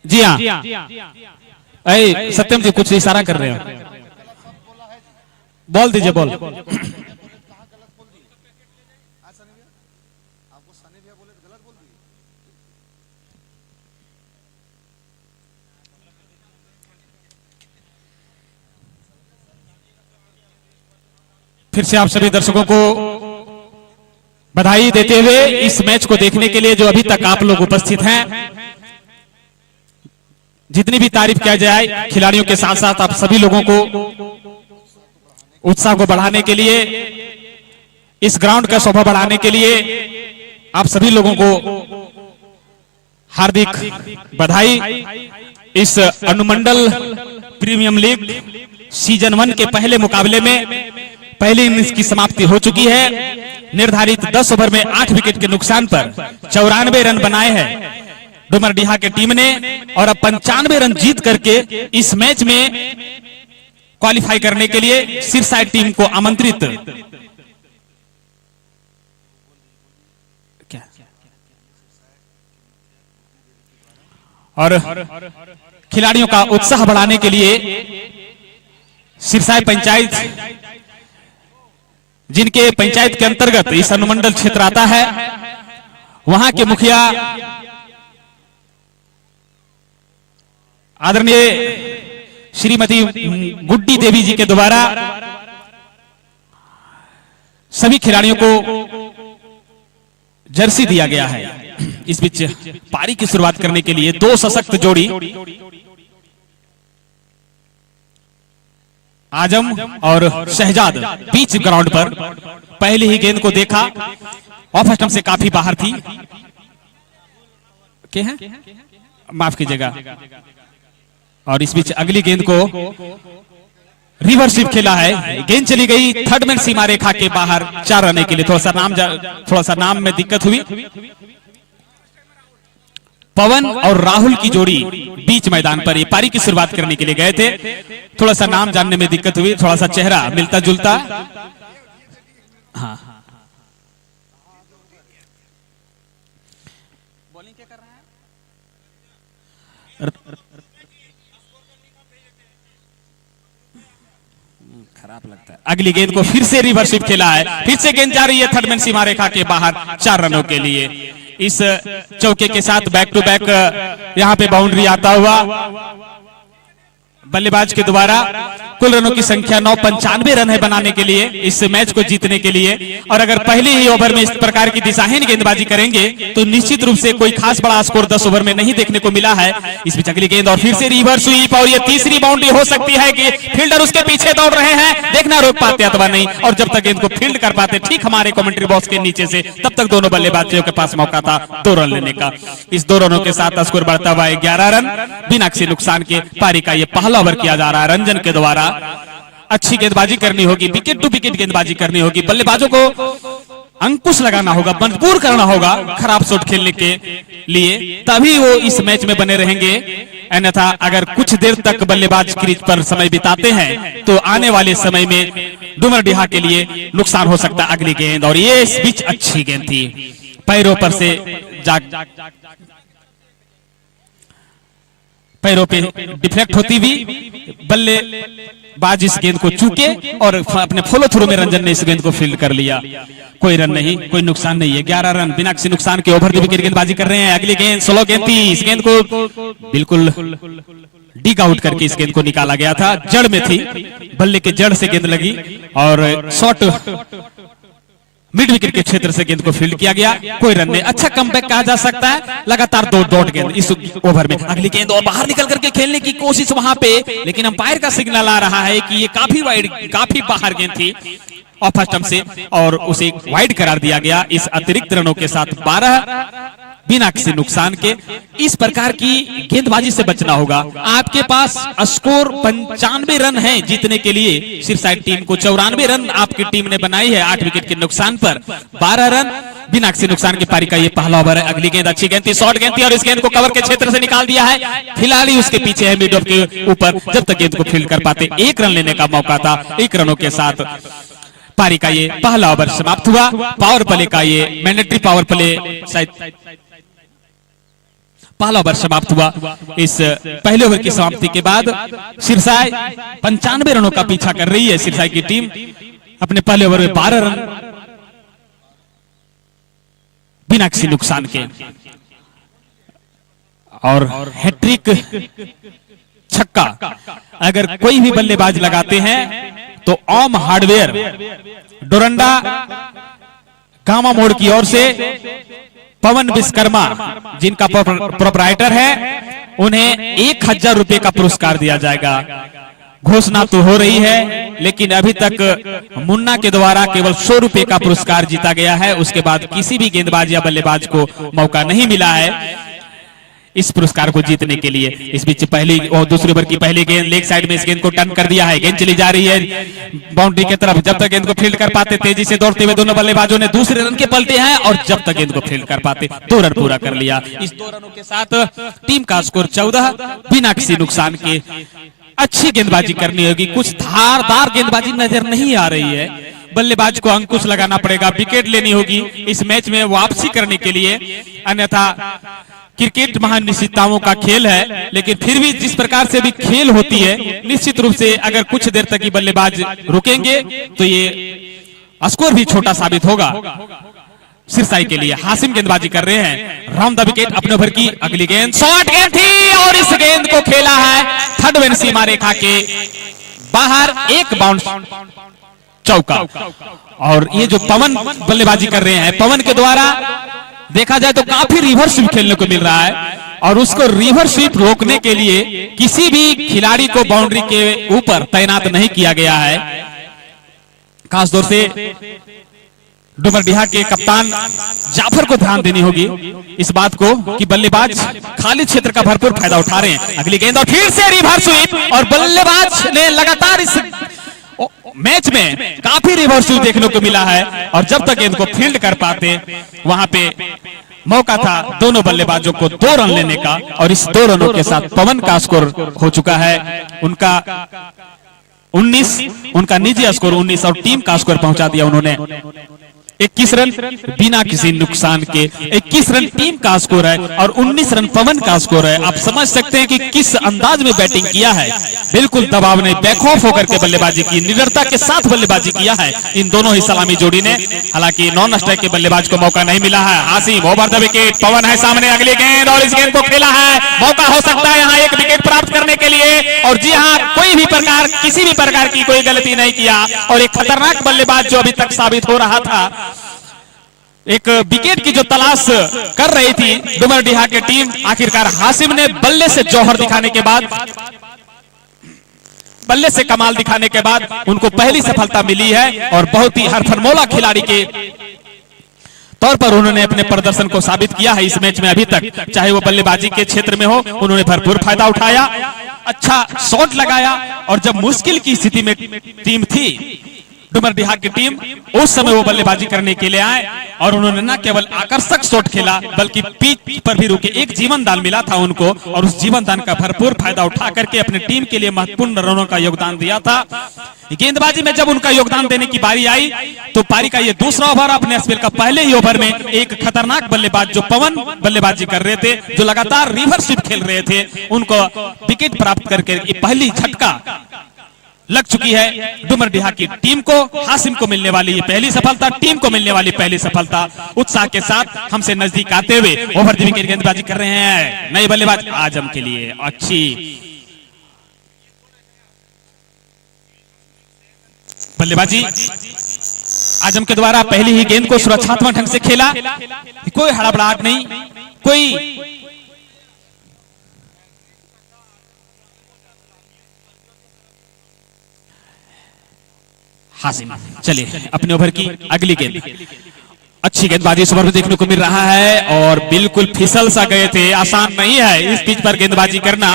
जी हाँ, अरे सत्यम जी कुछ इशारा कर रहे हो, बोल दीजिए बोल। फिर से आप सभी दर्शकों को बधाई देते हुए इस मैच को देखने के लिए जो अभी तक आप लोग उपस्थित हैं, जितनी भी तारीफ किया जाए खिलाड़ियों के साथ साथ आप सभी लोगों को उत्साह को बढ़ाने के लिए, इस ग्राउंड का शोभा बढ़ाने के लिए आप सभी लोगों को हार्दिक बधाई। इस अनुमंडल प्रीमियम लीग सीजन 1 के पहले मुकाबले में पहली इनिंग्स की समाप्ति हो चुकी है। निर्धारित 10 ओवर में 8 विकेट के नुकसान पर 94 रन बनाए हैं डुमरडीहा के टीम ने, और अब 95 रन जीत करके इस मैच में क्वालिफाई करने के लिए सिरसा टीम को आमंत्रित क्या और खिलाड़ियों का उत्साह बढ़ाने के लिए सिरसा पंचायत, जिनके पंचायत के अंतर्गत इस अनुमंडल क्षेत्र आता है, वहां के मुखिया आदरणीय श्रीमती गुड्डी देवी जी के द्वारा सभी खिलाड़ियों को जर्सी दिया गया है। इस बीच पारी की शुरुआत करने के लिए दो सशक्त जोड़ी आजम और शहजाद बीच ग्राउंड पर पहले ही गेंद को देखा, ऑफ स्टंप से काफी बाहर थी, क्या है माफ कीजिएगा, और इस बीच अगली गेंद को रिवर्स स्वीप खेला है, गेंद चली गई थर्ड मैन सीमा रेखा के बाहर 4 रन के लिए। थोड़ा सा नाम में दिक्कत हुई। पवन और राहुल की जोड़ी बीच मैदान पर ये पारी की शुरुआत करने के लिए गए थे, थोड़ा सा नाम जानने में दिक्कत हुई, थोड़ा सा चेहरा मिलता जुलता। हाँ बॉलिंग क्या कर रहा है, खराब लगता है। अगली गेंद को फिर से रिवर्स स्वीप खेला है, फिर से गेंद जा रही है थर्ड मैन सीमा रेखा के बाहर 4 रनों के लिए। इस चौके के साथ बैक टू बैक यहां पे बाउंड्री आता हुआ बल्लेबाज के द्वारा कुल रनों की संख्या 95 रन है बनाने के लिए, इस मैच को जीतने के लिए। और अगर पहले ही ओवर में इस प्रकार की दिशाहीन गेंदबाजी करेंगे तो निश्चित रूप से कोई खास बड़ा स्कोर 10 ओवर में नहीं देखने को मिला है। इस बीच अगली गेंद और फिर से रिवर्स स्वीप, और ये तीसरी बाउंड्री हो सकती है कि फील्डर उसके पीछे दौड़ रहे हैं, देखना रोक पाते अथवा नहीं, और जब तक गेंद को फील्ड कर पाते ठीक हमारे कमेंट्री बॉक्स के नीचे से, तब तक दोनों बल्लेबाजों के पास मौका था 2 रन लेने का। इस 2 रनों के साथ स्कोर बढ़ता हुआ 11 रन बिना किसी नुकसान के। पारी का ये पहला ओवर किया जा रहा है रंजन के द्वारा। अच्छी गेंदबाजी करनी होगी, विकेट टू विकेट गेंदबाजी करनी होगी, बल्लेबाजों को अंकुश लगाना होगा, मजबूर करना होगा खराब शॉट खेलने के लिए, तभी वो इस मैच में बने रहेंगे। अन्यथा अगर कुछ देर तक बल्लेबाज क्रीज पर समय बिताते हैं तो आने वाले समय में डुमरडीहा के लिए नुकसान हो सकता है। अगली गेंद, और ये इस बीच अच्छी गेंद थी, पैरों पर से पैरों पे डिफ्लेक्ट होती हुई बल्लेबाज इस गेंद को चूके और अपने फॉलो थ्रू में रंजन ने इस गेंद को फील्ड कर लिया। कोई रन नहीं, कोई नुकसान नहीं है, 11 रन बिना किसी नुकसान के ओवर द विकेट गेंदबाजी कर रहे हैं। अगली गेंद स्लो गेंद थी, इस गेंद को बिल्कुल डिग आउट करके इस गेंद को निकाला गया था, जड़ में थी, बल्ले के जड़ से गेंद लगी और शॉट मिड विकेट के क्षेत्र से गेंद को फील्ड किया गया, कोई रन नहीं। अच्छा कमबैक कहा जा सकता है। लगातार दो डॉट गेंद इस ओवर में। अगली गेंद और बाहर निकल करके खेलने की कोशिश वहां पे, लेकिन अंपायर का सिग्नल आ रहा है कि ये काफी वाइड, काफी बाहर गेंद थी ऑफ स्टंप से, और उसे वाइड करार दिया गया। इस अतिरिक्त रनों के साथ 12 बिना किसी नुकसान के। इस प्रकार की गेंदबाजी से बचना होगा। आपके पास स्कोर 95 रन है जीतने के लिए। सिरसाइड टीम को 94 रन आपकी टीम ने बनाई है 8 विकेट के नुकसान पर। 12 रन बिना किसी नुकसान के पारी का ये पहला ओवर है। अगली गेंद अच्छी गेंद थी, शॉर्ट गेंद थी, और इस गेंद को कवर के क्षेत्र से निकाल दिया है। खिलाड़ी उसके पीछे है मिड ऑफ के ऊपर, जब तक गेंद को फील्ड कर पाते। 1 रन लेने का मौका था। 1 रनों के साथ पारी का ये पहला ओवर समाप्त हुआ। पावर प्ले का ये मैंडेटरी पावर प्ले शायद पहला ओवर समाप्त हुआ। इस पहले ओवर की समाप्ति के बाद सिरसाई 95 रनों का पीछा कर रही है। सिरसाई की टीम अपने पहले ओवर में 12 रन बिना किसी नुकसान के, और हैट्रिक छक्का अगर कोई भी बल्लेबाज लगाते हैं तो ओम हार्डवेयर डोरंडा गामा मोड़ की ओर से पवन विश्वकर्मा, जिनका प्रोपराइटर है, उन्हें 1000 रुपए का पुरस्कार दिया जाएगा। घोषणा तो हो रही है, लेकिन अभी तक मुन्ना के द्वारा केवल 100 रुपए का पुरस्कार जीता गया है। उसके बाद किसी भी गेंदबाज या बल्लेबाज को मौका नहीं मिला है इस पुरस्कार को जीतने के लिए। इस बीच पहली और दूसरे ओवर की पहली गेंद लेग साइड में इस गेंद को टर्न कर दिया है। गेंद चली जा रही है बाउंड्री की तरफ। जब तक गेंद को फील्ड कर पाते, तेजी से दौड़ते हुए दोनों बल्लेबाजों ने दूसरे रन के पलटे हैं, और जब तक गेंद को फील्ड कर पाते 2 रन पूरा कर लिया। इस 2 रनों के साथ टीम का स्कोर 14 बिना किसी नुकसान के। अच्छी गेंदबाजी करनी होगी, कुछ धारदार गेंदबाजी नजर नहीं आ रही है। बल्लेबाज को अंकुश लगाना पड़ेगा, विकेट लेनी होगी इस मैच में वापसी करने के लिए, अन्यथा क्रिकेट महानिश्चितताओं का खेल है। लेकिन फिर भी जिस प्रकार से भी खेल होती है, निश्चित रूप से अगर कुछ देर तक ही बल्लेबाज रुकेंगे तो ये स्कोर भी छोटा साबित होगा सिरसाई के लिए। हासिम गेंदबाजी कर रहे हैं, राउंड द विकेट अपने ओवर की अगली गेंद शॉर्ट गेंद थी, और इस गेंद को खेला है थर्ड मैन सीमा रेखा के बाहर, एक बाउंस चौका। और ये जो पवन बल्लेबाजी कर रहे हैं, पवन के द्वारा देखा जाए तो काफी रिवर्स स्वीप खेलने को मिल रहा है, और उसको रिवर्स स्वीप रोकने के लिए किसी भी खिलाड़ी को बाउंड्री के ऊपर तैनात नहीं किया गया है। खासतौर से डुमरडीहा के कप्तान जाफर को ध्यान देनी होगी इस बात को कि बल्लेबाज खाली क्षेत्र का भरपूर फायदा उठा रहे हैं। अगली गेंद और फिर से रिवर्स स्वीप, और बल्लेबाज ने लगातार इस मैच में काफी रिवर्स स्वीप देखने को मिला है, और जब तक गेंद को फील्ड कर पाते वहां पे मौका था दोनों बल्लेबाजों को 2 रन लेने का। और इस 2 रनों के साथ पवन का स्कोर हो चुका है उनका 19, उनका निजी स्कोर 19, और टीम का स्कोर पहुंचा दिया उन्होंने 21 रन बिना किसी नुकसान के। 21 रन टीम का स्कोर है और 19 रन पवन का स्कोर है। आप समझ सकते हैं कि किस अंदाज में बैटिंग किया है। बिल्कुल दबाव ने बैक ऑफ होकर के बल्लेबाजी की, निडरता के साथ बल्लेबाजी किया है इन दोनों ही सलामी जोड़ी ने। हालांकि नॉन स्ट्राइक के बल्लेबाज को मौका नहीं मिला है। हासिम ओवर द विकेट, पवन है सामने, अगली गेंद, और इस गेंद को खेला है। मौका हो सकता है यहाँ 1 विकेट प्राप्त करने के लिए, और जी हाँ, कोई भी प्रकार, किसी भी प्रकार की कोई गलती नहीं किया, और एक खतरनाक बल्लेबाज जो अभी तक साबित हो रहा था, एक विकेट की जो तलाश कर रही थी डुमरडीहा की टीम, आखिरकार हासिम ने बल्ले से जौहर दिखाने के बाद, बल्ले से कमाल दिखाने के बाद उनको पहली सफलता मिली है, और बहुत ही हरफनमौला खिलाड़ी के तौर पर उन्होंने अपने प्रदर्शन को साबित किया है इस मैच में। अभी तक चाहे वो बल्लेबाजी के क्षेत्र में हो, उन्होंने भरपूर फायदा उठाया, अच्छा शॉट लगाया, और जब मुश्किल की स्थिति में टीम थी डुमरडीहा की टीम, उस समय वो बल्लेबाजी करने के लिए आए, और उन्होंने न केवल आकर्षक शॉट खेला बल्कि पिच पर भी रुके। एक जीवन दान मिला था उनको, और उस जीवन दान का भरपूर फायदा उठा करके अपने टीम के लिए महत्वपूर्ण रनों का योगदान दिया था। गेंदबाजी में जब उनका योगदान देने की बारी आई तो पारी का ये दूसरा ओवर, अपने स्पेल का पहले ही ओवर में एक खतरनाक बल्लेबाज जो पवन बल्लेबाजी कर रहे थे, जो लगातार रिवर्स स्वीप खेल रहे थे, उनको विकेट प्राप्त करके पहली झटका लग चुकी है डुमरडीहा की टीम को। हासिम को मिलने वाली ये पहली सफलता, टीम को मिलने वाली पहली सफलता। उत्साह के साथ हमसे नजदीक आते हुए ओवर द विकेट गेंदबाजी कर रहे हैं नए बल्लेबाज आजम के लिए। अच्छी बल्लेबाजी आजम के द्वारा पहली ही गेंद को सुरक्षात्मक ढंग से खेला, कोई हड़बड़ाहट नहीं, कोई हासिम। चलिए अपने ओवर की अगली गेंद, अच्छी गेंदबाजी इस ओवर में देखने को मिल रहा है और बिल्कुल फिसल सा गए थे। आसान नहीं है इस पिच पर गेंदबाजी करना,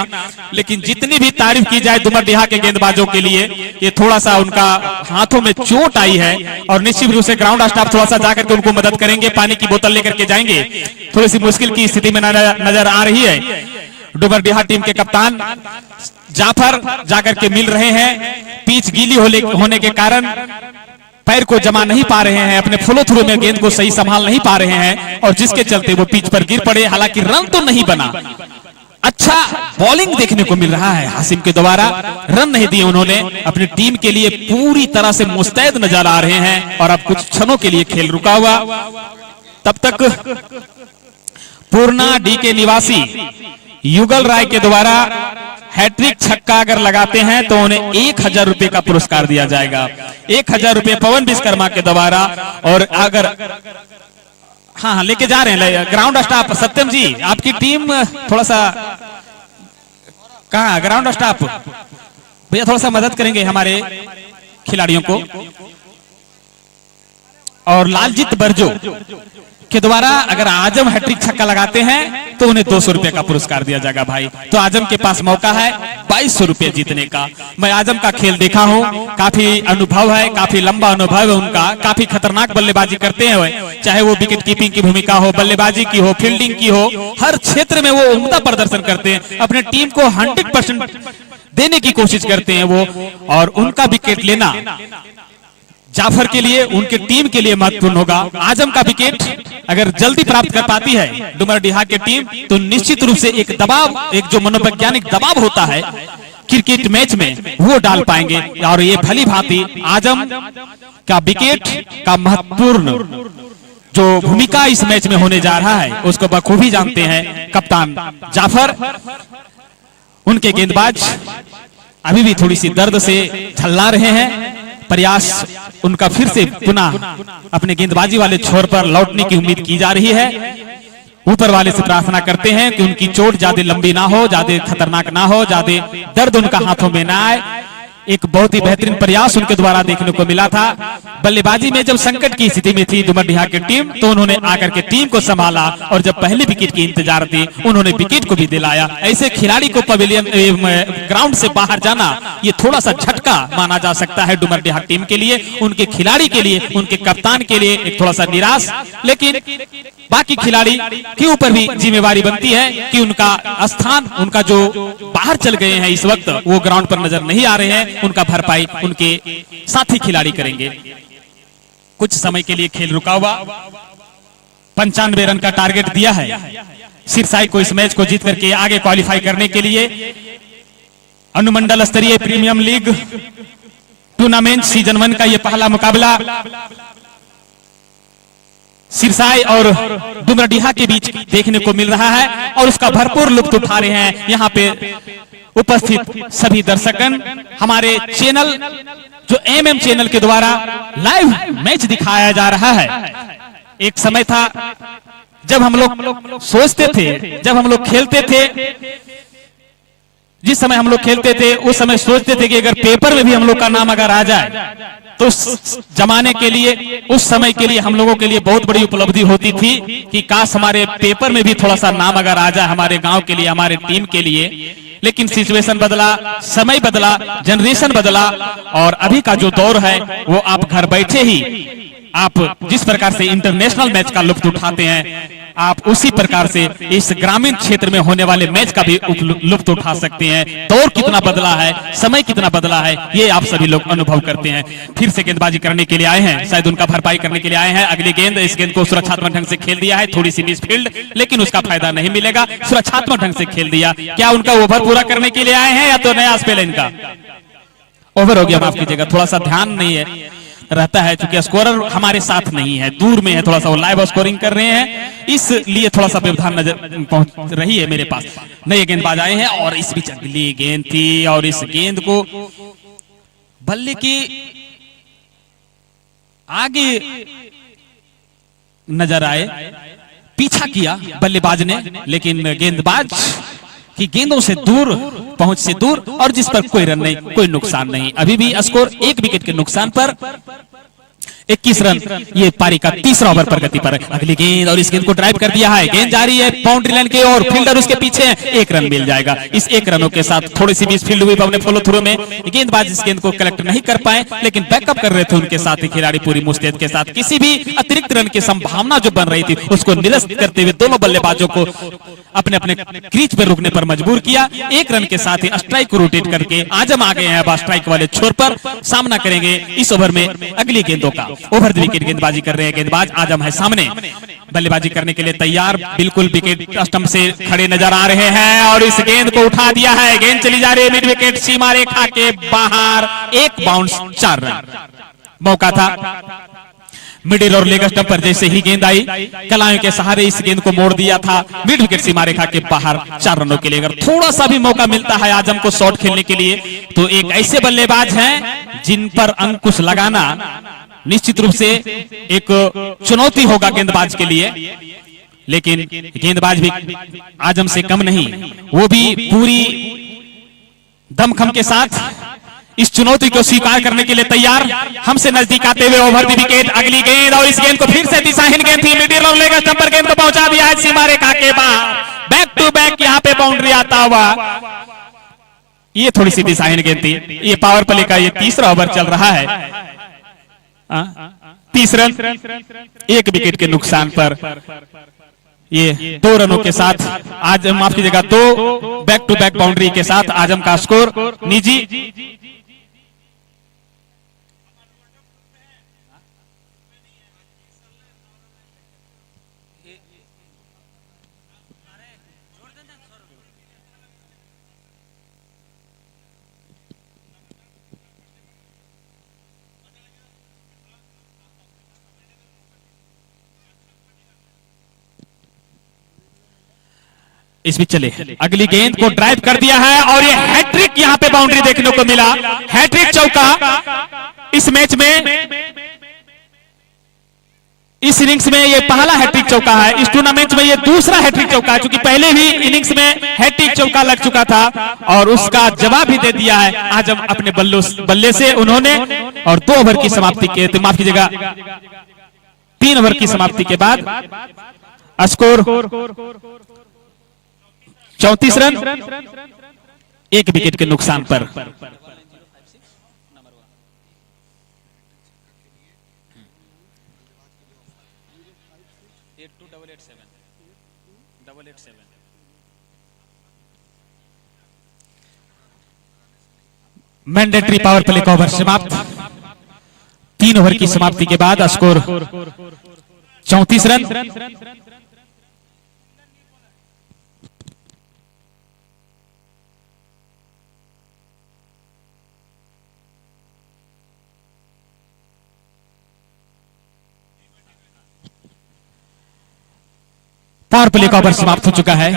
लेकिन जितनी भी तारीफ की जाए डुमरडीहा के गेंदबाजों के लिए, ये थोड़ा सा उनका हाथों में चोट आई है और निश्चित रूप से ग्राउंड स्टाफ थोड़ा सा जाकर के उनको मदद करेंगे, पानी की बोतल लेकर के जाएंगे। थोड़ी सी मुश्किल की स्थिति में नजर आ रही है। डुमरडीहा टीम के कप्तान जाफर जाकर के मिल रहे हैं, पिच गीली होने के कारण पैर को जमा नहीं पा रहे हैं, अपने फ्लो थ्रू में गेंद को सही संभाल नहीं पा रहे हैं और जिसके चलते वो पिच पर गिर पड़े। हालांकि रन तो नहीं बना, अच्छा बॉलिंग देखने को मिल रहा है हासिम के द्वारा, रन नहीं दिए उन्होंने। अपनी टीम के लिए पूरी तरह से मुस्तैद नजर आ रहे हैं और अब कुछ क्षणों के लिए खेल रुका हुआ। तब तक पूर्णा डी के निवासी युगल राय के द्वारा हैट्रिक छक्का अगर लगाते हैं तो उन्हें 1000 रुपए का पुरस्कार दिया जाएगा। 1000 रुपए पवन विश्वकर्मा के द्वारा। और अगर हाँ लेके जा रहे हैं ग्राउंड स्टाफ। सत्यम जी आपकी टीम थोड़ा सा कहाँ, ग्राउंड स्टाफ भैया थोड़ा सा मदद करेंगे हमारे खिलाड़ियों को। और लालजीत बरजो के द्वारा अगर आजम हैट्रिक छक्का लगाते हैं तो उन्हें 200 रुपए का पुरस्कार दिया जाएगा भाई। तो आजम के पास मौका है 2200 रुपए जीतने का। मैं आजम का खेल देखा हूं, काफी अनुभव है, काफी लंबा अनुभव है उनका, काफी खतरनाक बल्लेबाजी करते हैं, चाहे वो विकेट कीपिंग की भूमिका हो, बल्लेबाजी की हो, फील्डिंग की हो, हर क्षेत्र में वो उम्दा प्रदर्शन करते हैं। अपने टीम को 100% देने की कोशिश करते हैं वो, और उनका विकेट लेना जाफर के लिए, उनके टीम के लिए महत्वपूर्ण होगा। आजम का विकेट अगर जल्दी प्राप्त कर पाती है डुमरडीहा की टीम तो निश्चित रूप से एक दबाव, एक जो मनोवैज्ञानिक दबाव होता है क्रिकेट मैच में, वो डाल पाएंगे। और ये भली भांति आजम का विकेट का महत्वपूर्ण जो भूमिका इस मैच में होने जा रहा है उसको बखूबी जानते हैं कप्तान जाफर। उनके गेंदबाज अभी भी थोड़ी सी दर्द से झल्ला रहे हैं। प्रयास उनका फिर से पुनः अपने गेंदबाजी वाले छोर पर लौटने की उम्मीद की जा रही है। ऊपर वाले से प्रार्थना करते हैं कि उनकी चोट ज्यादा लंबी ना हो, ज्यादा खतरनाक ना हो, ज्यादा दर्द उनका हाथों में ना आए। एक बहुत ही बेहतरीन प्रयास उनके द्वारा देखने को मिला था। बल्लेबाजी में जब संकट की स्थिति में थी डुमरडीहा की टीम तो उन्होंने आकर के टीम को संभाला और जब पहले विकेट की इंतजार थी उन्होंने विकेट को भी दिलाया। ऐसे खिलाड़ी को पवेलियन ग्राउंड से बाहर जाना ये थोड़ा सा झटका माना जा सकता है डुमरडीहा टीम के लिए, उनके खिलाड़ी के लिए, उनके कप्तान के लिए एक थोड़ा सा निराश। लेकिन बाकी खिलाड़ी के ऊपर भी जिम्मेवारी बनती है कि उनका स्थान, उनका जो बाहर चल गए हैं इस वक्त वो ग्राउंड पर नजर नहीं आ रहे हैं, उनका भरपाई उनके साथी खिलाड़ी करेंगे। कुछ समय के लिए खेल रुका हुआ। 95 रन का टारगेट दिया है सिरसाई को इस मैच को जीत करके आगे क्वालिफाई करने के लिए। अनुमंडल स्तरीय प्रीमियम लीग टूर्नामेंट सीजन 1 का यह पहला मुकाबला सिरसाई और डुमरडीहा के बीच देखने को मिल रहा है और उसका भरपूर लुत्फ उठा रहे हैं यहाँ पे उपस्थित सभी दर्शकगण। हमारे चैनल जो MM चैनल के द्वारा लाइव मैच दिखाया जा रहा है। एक समय था जब हम लोग सोचते थे, जब हम लोग खेलते थे, जिस समय हम लोग खेलते थे उस समय सोचते थे कि अगर पेपर में भी हम लोग का नाम अगर आ जाए तो उस जमाने के लिए, उस समय के लिए हम लोगों के लिए बहुत बड़ी उपलब्धि होती थी कि काश हमारे पेपर में भी थोड़ा सा नाम अगर आ जाए हमारे गांव के लिए, हमारे टीम के लिए। लेकिन सिचुएशन बदला, समय बदला, जनरेशन बदला और अभी का जो दौर है वो आप घर बैठे ही आप जिस प्रकार से इंटरनेशनल मैच का लुत्फ उठाते हैं आप उसी प्रकार से इस ग्रामीण क्षेत्र में होने वाले मैच का भी लुत्फ उठा सकते हैं। दौर कितना बदला है, समय कितना बदला है, ये आप सभी लोग अनुभव करते हैं। फिर से गेंदबाजी करने के लिए आए हैं, शायद उनका भरपाई करने के लिए आए हैं। अगली गेंद, इस गेंद को सुरक्षात्मक ढंग से खेल दिया है, थोड़ी सी मिस फील्ड, लेकिन उसका फायदा नहीं मिलेगा। सुरक्षात्मक ढंग से खेल दिया। क्या उनका ओवर पूरा करने के लिए आए हैं या तो नया स्पेल इनका ओवर हो गया, माफ कीजिएगा, थोड़ा सा ध्यान नहीं है रहता है क्योंकि स्कोरर हमारे साथ नहीं है, दूर में है, थोड़ा सा वो लाइव स्कोरिंग कर रहे हैं, इसलिए थोड़ा सा व्यवधान नजर पहुंच रही है मेरे पास। नए गेंदबाज आए हैं और इस बीच अगली गेंद थी और इस गेंद को बल्ले की आगे नजर आए, पीछा किया बल्लेबाज ने, लेकिन गेंदबाज की गेंदों से दूर, पहुंच से दूर, और जिस पर कोई रन नहीं, कोई नुकसान नहीं। अभी भी स्कोर 1 विकेट के नुकसान पर 21 रन। ये पारी का तीसरा ओवर प्रगति पर। अगली गेंद, और इस गेंद को ड्राइव कर दिया है, गेंद जा रही है बाउंड्री लाइन की ओर, फील्डर उसके पीछे है, 1 रन मिल जाएगा। इस 1 रनों के साथ थोड़ी सी भी फील्ड हुई अपने फॉलो थ्रू में, गेंदबाज इस गेंद को कलेक्ट नहीं कर पाए, लेकिन बैकअप कर रहे थे उनके साथ ही खिलाड़ी पूरी मुस्तैद के साथ। किसी भी अतिरिक्त रन की संभावना जो बन रही थी उसको निरस्त करते हुए दोनों बल्लेबाजों को अपने अपने क्रीज पर रुकने पर मजबूर किया। 1 रन के साथ ही स्ट्राइक को रोटेट करके आजम आ गए हैं अब स्ट्राइक वाले छोर पर, सामना करेंगे इस ओवर में अगली गेंदों का। ओवर द विकेट गेंदबाजी कर रहे हैं गेंदबाज, आजम है सामने, बल्लेबाजी करने के लिए तैयार, बिल्कुल विकेट स्टंप से खड़े नजर आ रहे हैं, और इस गेंद को उठा दिया है, गेंद चली जा रही है मिड विकेट सीमा रेखा के बाहर, 1 बाउंस 4 रन। मौका था मिडिल और लेग स्टंप पर, जैसे ही गेंद आई कलायों के सहारे इस गेंद को मोड़ दिया था मिड विकेट सीमा रेखा के बाहर 4 रनों के लिए। अगर थोड़ा सा भी मौका मिलता है आजम को शॉट खेलने के लिए, तो एक ऐसे बल्लेबाज हैं जिन पर अंकुश लगाना निश्चित रूप से एक चुनौती होगा गेंदबाज के लिए, लेकिन गेंदबाज भी आजम से कम नहीं, वो भी पूरी दमखम के साथ इस चुनौती को स्वीकार करने के लिए तैयार। हमसे नजदीक आते हुए ओवर द विकेट अगली गेंद, और इस गेंद को फिर से दिशाहीन गेंद थी, मिडिल और लेग स्टंप पर गेंद को पहुंचा दिया है सीमा रेखा के बाहर, बैक टू बैक यहाँ पे बाउंड्री आता हुआ। ये थोड़ी सी दिशाहीन गेंद थी। ये पावर प्ले का ये तीसरा ओवर चल रहा है। 30 रन 1 विकेट के नुकसान पर, ये 2 रनों के साथ आज माफ कीजिएगा 2 बैक टू बैक बाउंड्री के साथ आजम का स्कोर निजी। इस बीच चले अगली गेंद को ड्राइव कर दिया है, और ये हैट्रिक यहां पे बाउंड्री देखने को मिला, हैट्रिक चौका इस मैच में, इस इनिंग्स में ये पहला हैट्रिक चौका है, इस टूर्नामेंट में ये दूसरा हैट्रिक चौका है, क्योंकि पहले भी इनिंग्स में हैट्रिक चौका लग चुका था और उसका जवाब भी दे दिया है आजम अपने बल्ले से उन्होंने। और 2 ओवर की समाप्ति के, माफ कीजिएगा 3 ओवर की समाप्ति के बाद स्कोर 34 रन 1 विकेट के नुकसान पर। मैंडेटरी पावर प्ले का ओवर समाप्त। 3 ओवर की समाप्ति के बाद स्कोर 34 रन। पावर प्ले का ओवर समाप्त हो चुका है।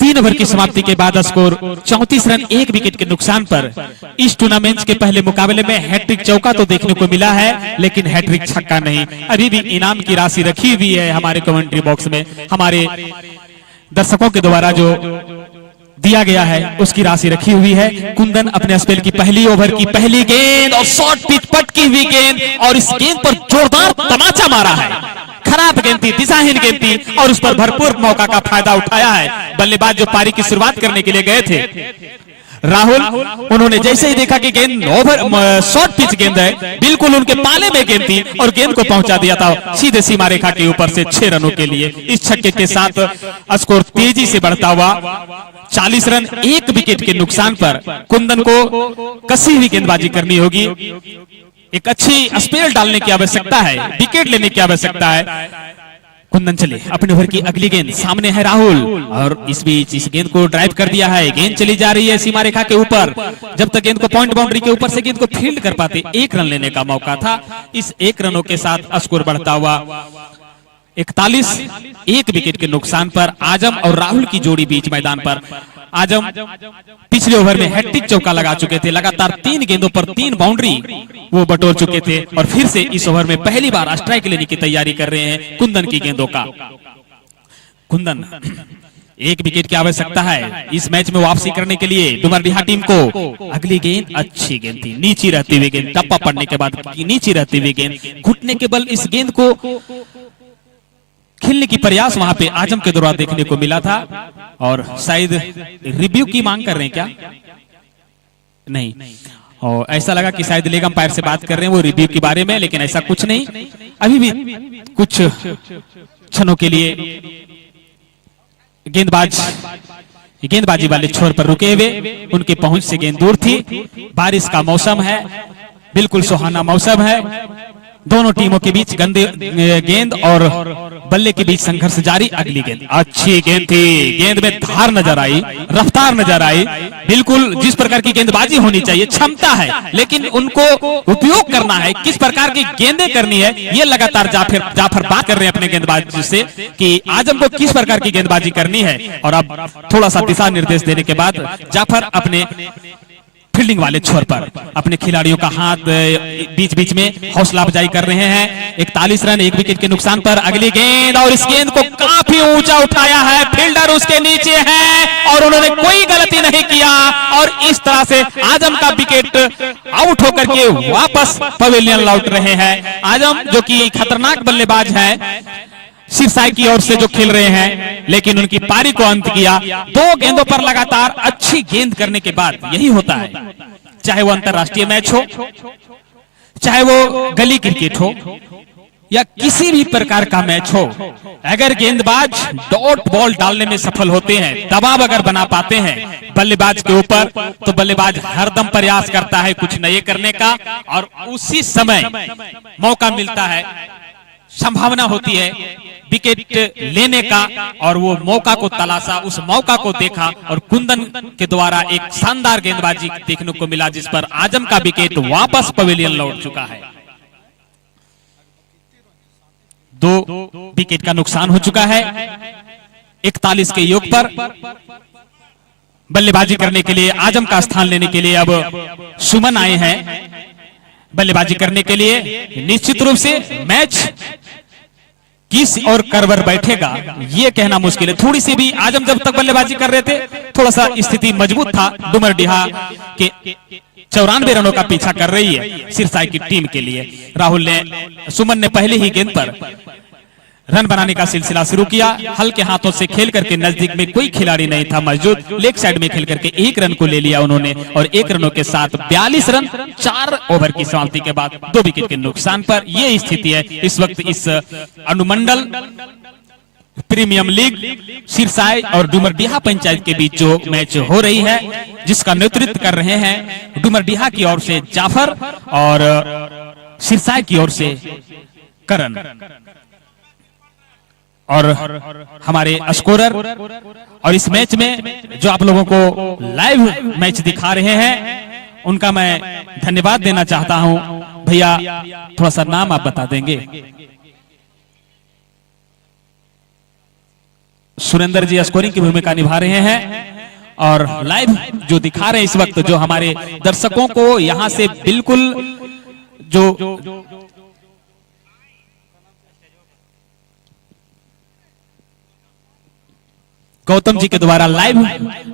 3 ओवर की समाप्ति के बाद स्कोर 34 रन 1 विकेट के नुकसान पर। इस टूर्नामेंट के पहले मुकाबले में हैट्रिक चौका तो देखने को मिला है, लेकिन हैट्रिक छक्का नहीं। अभी भी इनाम की राशि रखी हुई है हमारे कमेंट्री बॉक्स में, हमारे दर्शकों के द्वारा जो दिया गया है उसकी राशि रखी हुई है। कुंदन अपने स्पेल की पहली ओवर की पहली गेंद और शॉर्ट पिच पटकी हुई गेंद, और इस गेंद पर जोरदार तमाचा मारा है। खराब गेंद थी, दिशाहीन गेंद थी, और उस पर भरपूर मौका का फायदा उठाया है बल्लेबाज जो पारी की शुरुआत करने के लिए गए थे राहुल। उन्होंने जैसे ही देखा कि गेंद ओवर शॉर्ट पिच गेंद है, बिल्कुल उनके पाले में गेंद थी, और गेंद को पहुंचा दिया था सीधे सीमा रेखा के ऊपर से 6 रनों के लिए। इस छक्के के साथ स्कोर तेजी से बढ़ता हुआ 40 रन 1 विकेट के नुकसान पर। कुंदन को कसी हुई गेंदबाजी करनी होगी, एक अच्छी स्पेल डालने की आवश्यकता है, विकेट लेने की आवश्यकता है। कुंदन चले अपने ओवर की अगली गेंद, सामने है राहुल, और इस बीच इस गेंद को ड्राइव कर दिया है, गेंद चली जा रही है सीमा रेखा के ऊपर। जब तक गेंद को पॉइंट बाउंड्री के ऊपर से गेंद को फील्ड कर पाते 1 रन लेने का मौका था। इस 1 रनों के साथ स्कोर बढ़ता हुआ 41 1 विकेट के नुकसान पर। आजम और राहुल की जोड़ी बीच मैदान पर आजम पिछले ओवर में हैट्रिक चौका लगा चुके थे, लगातार 3 गेंदों पर 3 बाउंड्री वो बटोर चुके थे और फिर से इस ओवर में पहली बार स्ट्राइक लेने की तैयारी कर रहे हैं कुंदन की गेंदों का। कुंदन 1 विकेट की आवश्यकता है इस मैच में वापसी करने के लिए डुमरडीहा टीम को। अगली गेंद अच्छी गेंद थी, नीची रहती हुई गेंद, टप्पा पड़ने के बाद नीची रहती हुई गेंद, घुटने के बल इस गेंद को खेलने की प्रयास वहां पे आजम के दौरान देखने को मिला था और शायद रिव्यू की मांग कर रहे हैं क्या? नहीं, और ऐसा लगा कि शायद लेग अंपायर से बात कर रहे हैं वो रिव्यू के बारे में, लेकिन ऐसा कुछ नहीं। अभी भी कुछ क्षणों के लिए गेंदबाजी वाले छोर पर रुके हुए, उनकी पहुंच से गेंद दूर थी। बारिश का मौसम है, बिल्कुल सुहाना मौसम है। दोनों टीमों के बीच गेंद और बल्ले के बीच संघर्ष जारी। अगली गेंद अच्छी गेंद थी, गेंद में धार नजर आई, रफ्तार नजर आई, बिल्कुल जिस प्रकार की गेंदबाजी होनी चाहिए, क्षमता है, लेकिन उनको उपयोग करना है, किस प्रकार की गेंदें करनी है, ये लगातार जाफर बात कर रहे हैं अपने गेंदबाज से कि आजम को किस प्रकार की गेंदबाजी करनी है। और अब थोड़ा सा दिशा निर्देश देने के बाद जाफर अपने फील्डिंग वाले छोर पर अपने खिलाड़ियों का हाथ बीच बीच में हौसला अफजाई कर रहे हैं। 41 रन 1 विकेट के नुकसान पर अगली गेंद, और इस गेंद को काफी ऊंचा उठाया है, फील्डर उसके नीचे है और उन्होंने कोई गलती नहीं किया और इस तरह से आजम का विकेट आउट होकर के वापस पवेलियन लौट रहे हैं। आजम जो कि खतरनाक बल्लेबाज है, सिरसाई की ओर से जो खेल रहे हैं, लेकिन उनकी पारी को अंत किया। 2 गेंदों पर लगातार अच्छी गेंद करने के बाद यही होता है, चाहे वो अंतरराष्ट्रीय मैच हो, चाहे वो गली क्रिकेट हो या किसी भी प्रकार का मैच हो, अगर गेंदबाज डॉट बॉल डालने में सफल होते हैं, दबाव अगर बना पाते हैं बल्लेबाज के ऊपर, तो बल्लेबाज हरदम प्रयास करता है कुछ नए करने का और उसी समय मौका मिलता है, संभावना होती है विकेट लेने का, और वो मौका को तलाशा, उस मौका को देखा और कुंदन के द्वारा एक शानदार गेंदबाजी देखने को मिला जिस पर आजम का विकेट वापस पवेलियन लौट चुका है। 2 विकेट का नुकसान हो चुका है। 41 के योग पर बल्लेबाजी करने के लिए, आजम का स्थान लेने के लिए अब सुमन आए हैं बल्लेबाजी करने के लिए। निश्चित रूप से मैच किस और करवर बैठेगा ये कहना मुश्किल है। थोड़ी सी भी आजम जब तक बल्लेबाजी कर रहे थे थोड़ा सा स्थिति मजबूत था, डुमरडीहा के 94 रनों का पीछा कर रही है सिरसाई की टीम के लिए। राहुल ने, सुमन ने पहले ही गेंद पर रन बनाने का सिलसिला शुरू किया, हल्के हाथों से खेल करके, नजदीक में कोई खिलाड़ी नहीं था मौजूद, लेग साइड में खेल करके 1 रन को ले लिया उन्होंने और 1 रनों के साथ 42 रन 4 ओवर की समाप्ति के बाद 2 विकेट के नुकसान पर यह स्थिति है इस वक्त इस अनुमंडल प्रीमियम लीग सिरसाई और डुमरडीहा पंचायत के बीच जो मैच हो रही है, जिसका नेतृत्व कर रहे हैं डुमरडीहा की ओर से जाफर और सिरसाई की ओर से करण, और हमारे स्कोरर। और इस मैच में जो आप लोगों को लाइव मैच दिखा रहे हैं उनका मैं धन्यवाद देना चाहता हूं। भैया थोड़ा सा नाम आप बता देंगे? सुरेंद्र जी स्कोरिंग की भूमिका निभा रहे हैं और लाइव जो दिखा रहे हैं इस वक्त, जो हमारे दर्शकों को यहां से बिल्कुल जो गौतम जी के द्वारा लाइव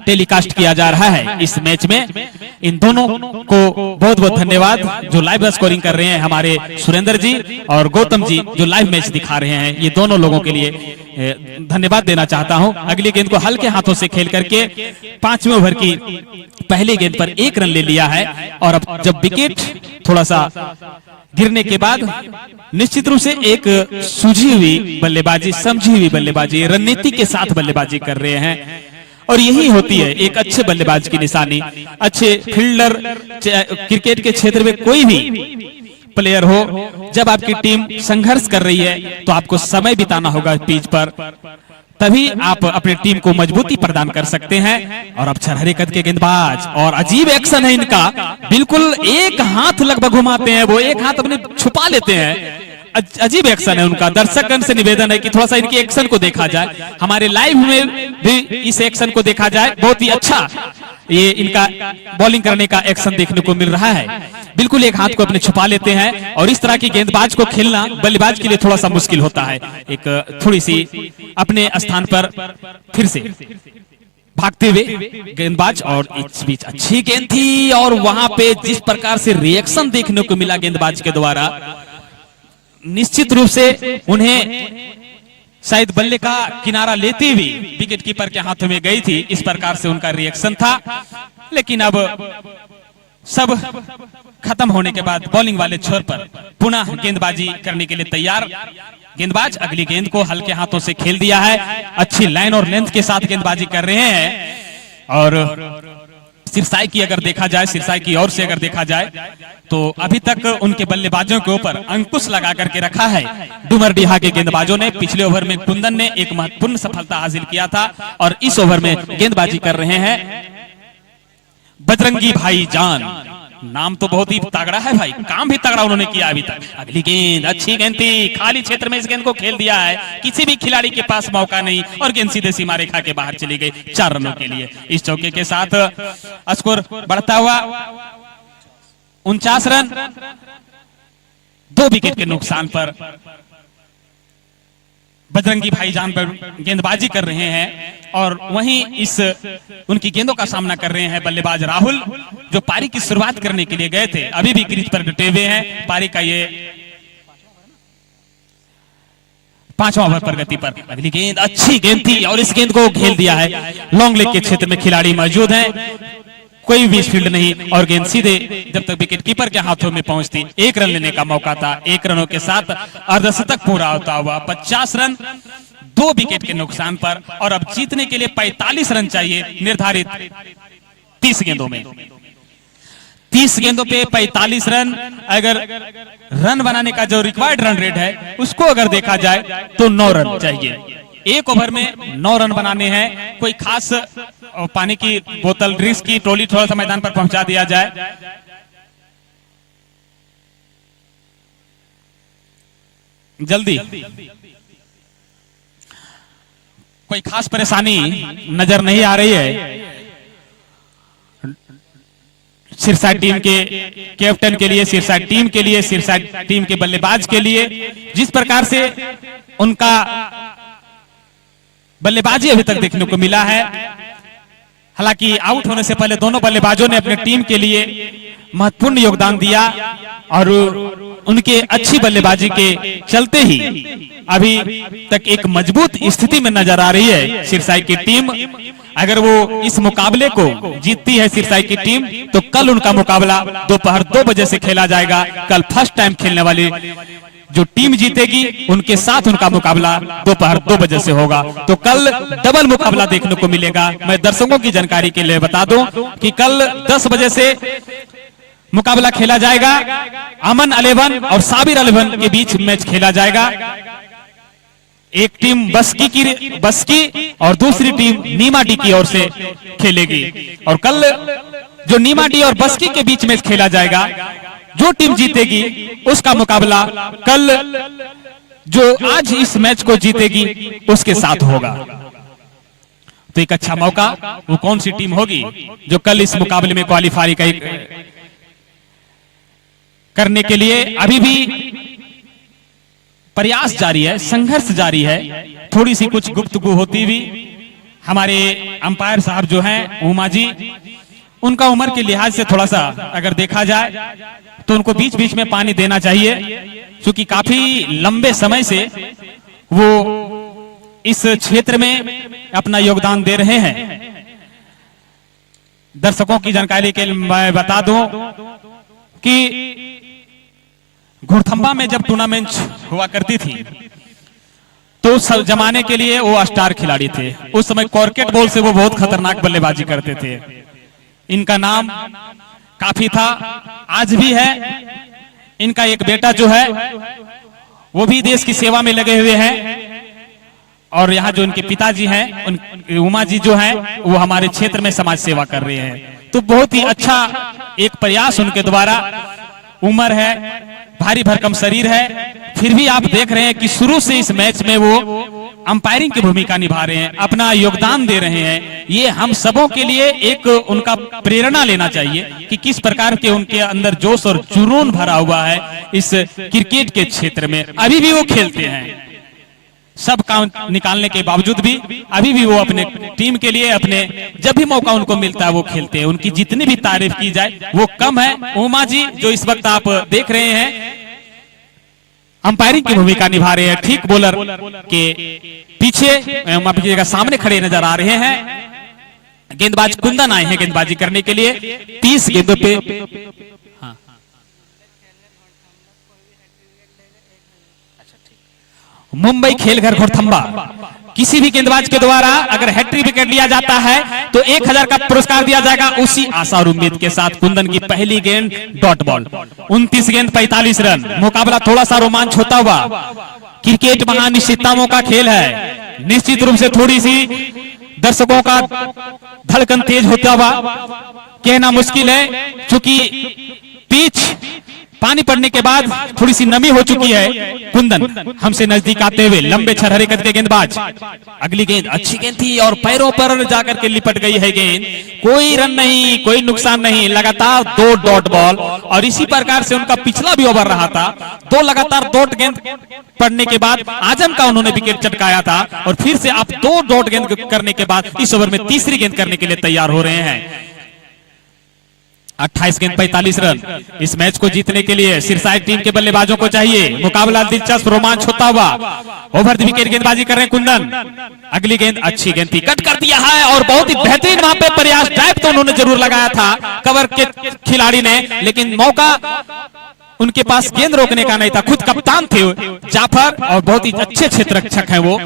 टेलीकास्ट किया जा रहा है इस मैच में। इन दोनों को बहुत बहुत धन्यवाद जो लाइव स्कोरिंग कर रहे हैं, हमारे सुरेंद्र जी और गौतम जी जो लाइव मैच दिखा रहे हैं, ये दोनों लोगों के लिए धन्यवाद देना चाहता हूं। अगली गेंद को हल्के हाथों से खेल करके 5वें ओवर की पहली गेंद पर 1 रन ले लिया है और अब जब विकेट थोड़ा सा गिरने के बाद निश्चित रूप से एक सूझी हुई बल्लेबाजी, समझी हुई बल्लेबाजी, रणनीति के साथ बल्लेबाजी कर रहे हैं और यही होती है एक अच्छे बल्लेबाज की निशानी। अच्छे फील्डर क्रिकेट के क्षेत्र में कोई भी प्लेयर हो, जब आपकी टीम संघर्ष कर रही है तो आपको समय बिताना होगा पिच पर, तभी आप अपनी टीम को मजबूती प्रदान कर सकते हैं। और अब छरहरे कद के गेंदबाज और अजीब एक्शन है इनका, बिल्कुल एक हाथ लगभग घुमाते हैं, वो एक हाथ अपने छुपा लेते हैं, अजीब एक्शन है उनका। दर्शकगण से निवेदन है कि थोड़ा सा इनके एक्शन को देखा जाए, हमारे लाइव में भी इस एक्शन को देखा जाए। बहुत ही अच्छा ये इनका बॉलिंग करने का एक्शन देखने को मिल रहा है। बिल्कुल एक हाथ को अपने छुपा लेते हैं और इस तरह की गेंदबाज को खेलना बल्लेबाज के लिए थोड़ा सा मुश्किल होता है। एक थोड़ी सी अपने स्थान पर फिर से भागते हुए गेंदबाज, और इस बीच अच्छी गेंद थी और वहां पे जिस प्रकार से रिएक्शन देखने को मिला गेंदबाज के द्वारा, निश्चित रूप से उन्हें शायद बल्ले का किनारा लेते हुए विकेट कीपर के हाथों में गई थी, इस प्रकार से उनका रिएक्शन था। लेकिन अब सब खत्म होने के बाद बॉलिंग वाले छोर पर पुनः गेंदबाजी करने के लिए तैयार गेंदबाज अगली गेंद को हल्के हाथों से खेल दिया है। अच्छी लाइन और लेंथ के साथ गेंदबाजी कर रहे हैं। और सिरसाई की अगर देखा जाए, सिरसाई की ओर से अगर देखा जाए तो अभी तक उनके बल्लेबाजों के ऊपर अंकुश लगा करके रखा है डुमरडीहा के गेंदबाजों ने। पिछले ओवर में कुंदन ने एक महत्वपूर्ण सफलता हासिल किया था और इस ओवर में गेंदबाजी कर रहे हैं बजरंगी भाई जान। नाम तो बहुत ही तगड़ा है भाई, काम भी तगड़ा उन्होंने किया अभी तक। अगली गेंद अच्छी गेंद थी, खाली क्षेत्र में इस गेंद को खेल दिया है, किसी भी खिलाड़ी के पास मौका नहीं और गेंद सीधे सीमा रेखा के बाहर चली गई 4 रनों के लिए। इस चौके के साथ स्कोर बढ़ता हुआ 49 रन, 2 विकेट के नुकसान पर बजरंगी भाईजान पर गेंदबाजी कर रहे हैं। और वहीं इस उनकी गेंदों का सामना कर रहे हैं बल्लेबाज राहुल, जो पारी की शुरुआत करने के लिए गए थे, अभी भी क्रीज पर डटे हुए हैं। पारी का ये 5वां ओवर प्रगति पर। अगली गेंद अच्छी गेंद थी और इस गेंद को खेल दिया है। लॉन्ग लेग के क्षेत्र में खिलाड़ी मौजूद हैं, कोई भी फील्ड नहीं और गेंद सीधे जब तक विकेट कीपर के हाथों में पहुंचती 1 रन लेने का मौका था। 1 रनों के साथ अर्धशतक पूरा होता हुआ 50 रन, 2 विकेट के नुकसान पर। और अब जीतने के लिए 45 रन चाहिए निर्धारित 30 गेंदों में। 30 गेंदों पे 45 रन, अगर रन बनाने का जो रिक्वायर्ड रन रेट है उसको अगर देखा जाए तो 9 रन चाहिए। 1 ओवर में 9 रन बनाने हैं। कोई खास पानी की बोतल, ड्रिंक्स की ट्रॉली थोड़ा सा मैदान पर पहुंचा दिया जाए। जल्दी, कोई खास परेशानी नजर नहीं आ रही है सिरसा टीम के कैप्टन के लिए, सिरसा टीम के लिए, सिरसा टीम के बल्लेबाज के लिए। जिस प्रकार से उनका बल्लेबाजी अभी तक देखने को मिला है, हालांकि आउट होने से पहले दोनों बल्लेबाजों ने अपने टीम के लिए महत्वपूर्ण योगदान दिया और उनके अच्छी बल्लेबाजी के चलते ही अभी तक एक मजबूत स्थिति में नजर आ रही है सिरसाई की टीम। अगर वो इस मुकाबले को जीतती है सिरसाई की टीम, तो कल उनका मुकाबला दोपहर 2 बजे से खेला जाएगा। कल फर्स्ट टाइम खेलने वाली जो टीम जीतेगी उनके साथ उनका मुकाबला दोपहर 2 बजे से होगा। तो कल डबल मुकाबला देखने को मिलेगा। मैं दर्शकों की जानकारी के लिए बता दूं कि कल 10 बजे से मुकाबला खेला जाएगा। अमन 11 और साबिर 11 के बीच मैच खेला जाएगा। एक टीम बस्की और दूसरी टीम नीमाडी की ओर से खेलेगी। और कल जो नीमाडी और बस्की के बीच मैच खेला जाएगा, जो टीम जीतेगी उसका मुकाबला कल जो आज इस मैच को जीतेगी उसके साथ होगा। तो एक अच्छा मौका, वो कौन सी टीम होगी जो कल इस मुकाबले में क्वालिफाई करने के लिए अभी भी प्रयास जारी है, संघर्ष जारी है। थोड़ी सी कुछ गुफ्तगू होती हुई हमारे अंपायर साहब जो हैं उमा जी, उनका उम्र के लिहाज से थोड़ा सा अगर देखा जाए तो उनको बीच बीच में पानी देना चाहिए, क्योंकि काफी लंबे समय से वो इस क्षेत्र में अपना योगदान दे रहे हैं। दर्शकों की जानकारी के लिए मैं बता दूं कि घुड़थंबा में जब टूर्नामेंट हुआ करती थी तो उस जमाने के लिए वो स्टार खिलाड़ी थे। उस समय कॉर्केट बॉल से वो बहुत खतरनाक बल्लेबाजी करते थे। इनका नाम काफी था, आज भी है। इनका एक बेटा जो है वो भी देश की सेवा में लगे हुए हैं और यहाँ जो इनके पिताजी हैं उमा जी जो हैं वो हमारे क्षेत्र में समाज सेवा कर रहे हैं। तो बहुत ही अच्छा एक प्रयास उनके द्वारा, उम्र है, भारी भरकम शरीर है, फिर भी आप देख रहे हैं कि शुरू से इस मैच में वो अंपायरिंग की भूमिका निभा रहे हैं, अपना योगदान दे रहे हैं। ये हम सबों के लिए एक उनका प्रेरणा लेना चाहिए कि किस प्रकार के उनके अंदर जोश और जुनून भरा हुआ है इस क्रिकेट के क्षेत्र में। अभी भी वो खेलते हैं, सब काम निकालने के बावजूद भी अभी भी वो अपने टीम के लिए अपने जब भी मौका उनको मिलता है वो खेलते हैं। उनकी जितनी भी तारीफ की जाए वो कम है। उमा जी जो इस वक्त आप देख रहे हैं अंपायरिंग की भूमिका निभा रहे हैं, ठीक बॉलर के पीछे सामने खड़े नजर आ रहे हैं। गेंदबाज कुंदन आए हैं गेंदबाजी करने के लिए 30 गेंदों पे। मुंबई खेलघर घोड़थंबा, किसी भी गेंदबाज के द्वारा अगर हैट्रिक विकेट लिया जाता है तो 1000 का पुरस्कार दिया जाएगा। उसी आशा और उम्मीद के साथ कुंदन की पहली गेंद डॉट बॉल, 29 गेंद 45 रन। मुकाबला थोड़ा सा रोमांच होता हुआ, क्रिकेट महानिश्चितताओं का खेल है। निश्चित रूप से थोड़ी सी दर्शकों का धड़कन तेज होता हुआ कहना मुश्किल है, क्योंकि पिच पानी पड़ने के बाद थोड़ी सी नमी हो चुकी है। कुंदन हमसे नजदीक आते हुए लंबे छरहरे कद के गेंदबाज, अगली गेंद अच्छी गेंद थी और पैरों पर जाकर के लिपट गई है गेंद। कोई रन नहीं, कोई नुकसान नहीं, लगातार 2 डॉट बॉल। और इसी प्रकार से उनका पिछला भी ओवर रहा था, 2 लगातार डॉट गेंद पड़ने के बाद आजम का उन्होंने विकेट चटकाया था और फिर से आप 2 डॉट गेंद करने के बाद इस ओवर में तीसरी गेंद करने के लिए तैयार हो रहे हैं। 28 गेंद 45 रन। इस मैच को जीतने के लिए सिरसाई टीम के बल्लेबाजों को चाहिए। मुकाबला दिलचस्प रोमांच होता हुआ, ओवर द विकेट गेंदबाजी कर रहे हैं कुंदन। अगली गेंद अच्छी गेंद थी, कट कर दिया है और बहुत ही बेहतरीन वहां पे प्रयास, ड्राइव तो उन्होंने जरूर लगाया था कवर के खिलाड़ी ने, लेकिन मौका उनके पास गेंद रोकने का नहीं था। खुद कप्तान थे जाफर और बहुत ही अच्छे क्षेत्ररक्षक हैं वो।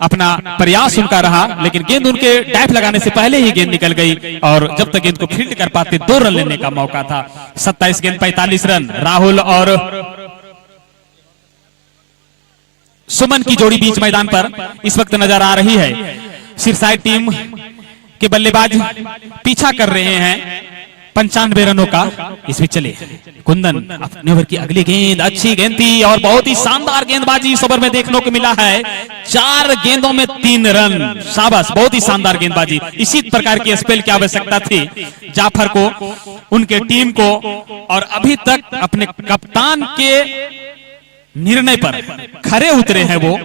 अपना प्रयास उनका रहा, लेकिन गेंद उनके डाइव लगाने से पहले ही गेंद निकल गई और जब तक गेंद को फील्ड कर पाते 2 रन लेने का मौका था। 27 गेंद 45 रन। राहुल और सुमन की जोड़ी बीच मैदान पर इस वक्त नजर आ रही है। सिरसाई टीम के बल्लेबाज पीछा कर रहे हैं 95 रनों का। इसमें चले कुंदन, अपने ओवर की अगली गेंद अच्छी गेंद थी और बहुत ही शानदार गेंदबाजी इस ओवर में देखने को मिला है। 4 गेंदों में 3 रन, शाबाश, बहुत ही शानदार गेंदबाजी। इसी प्रकार की स्पेल की आवश्यकता थी जाफर को, उनके टीम को, और अभी तक अपने कप्तान के निर्णय पर खरे उतरे हैं वो,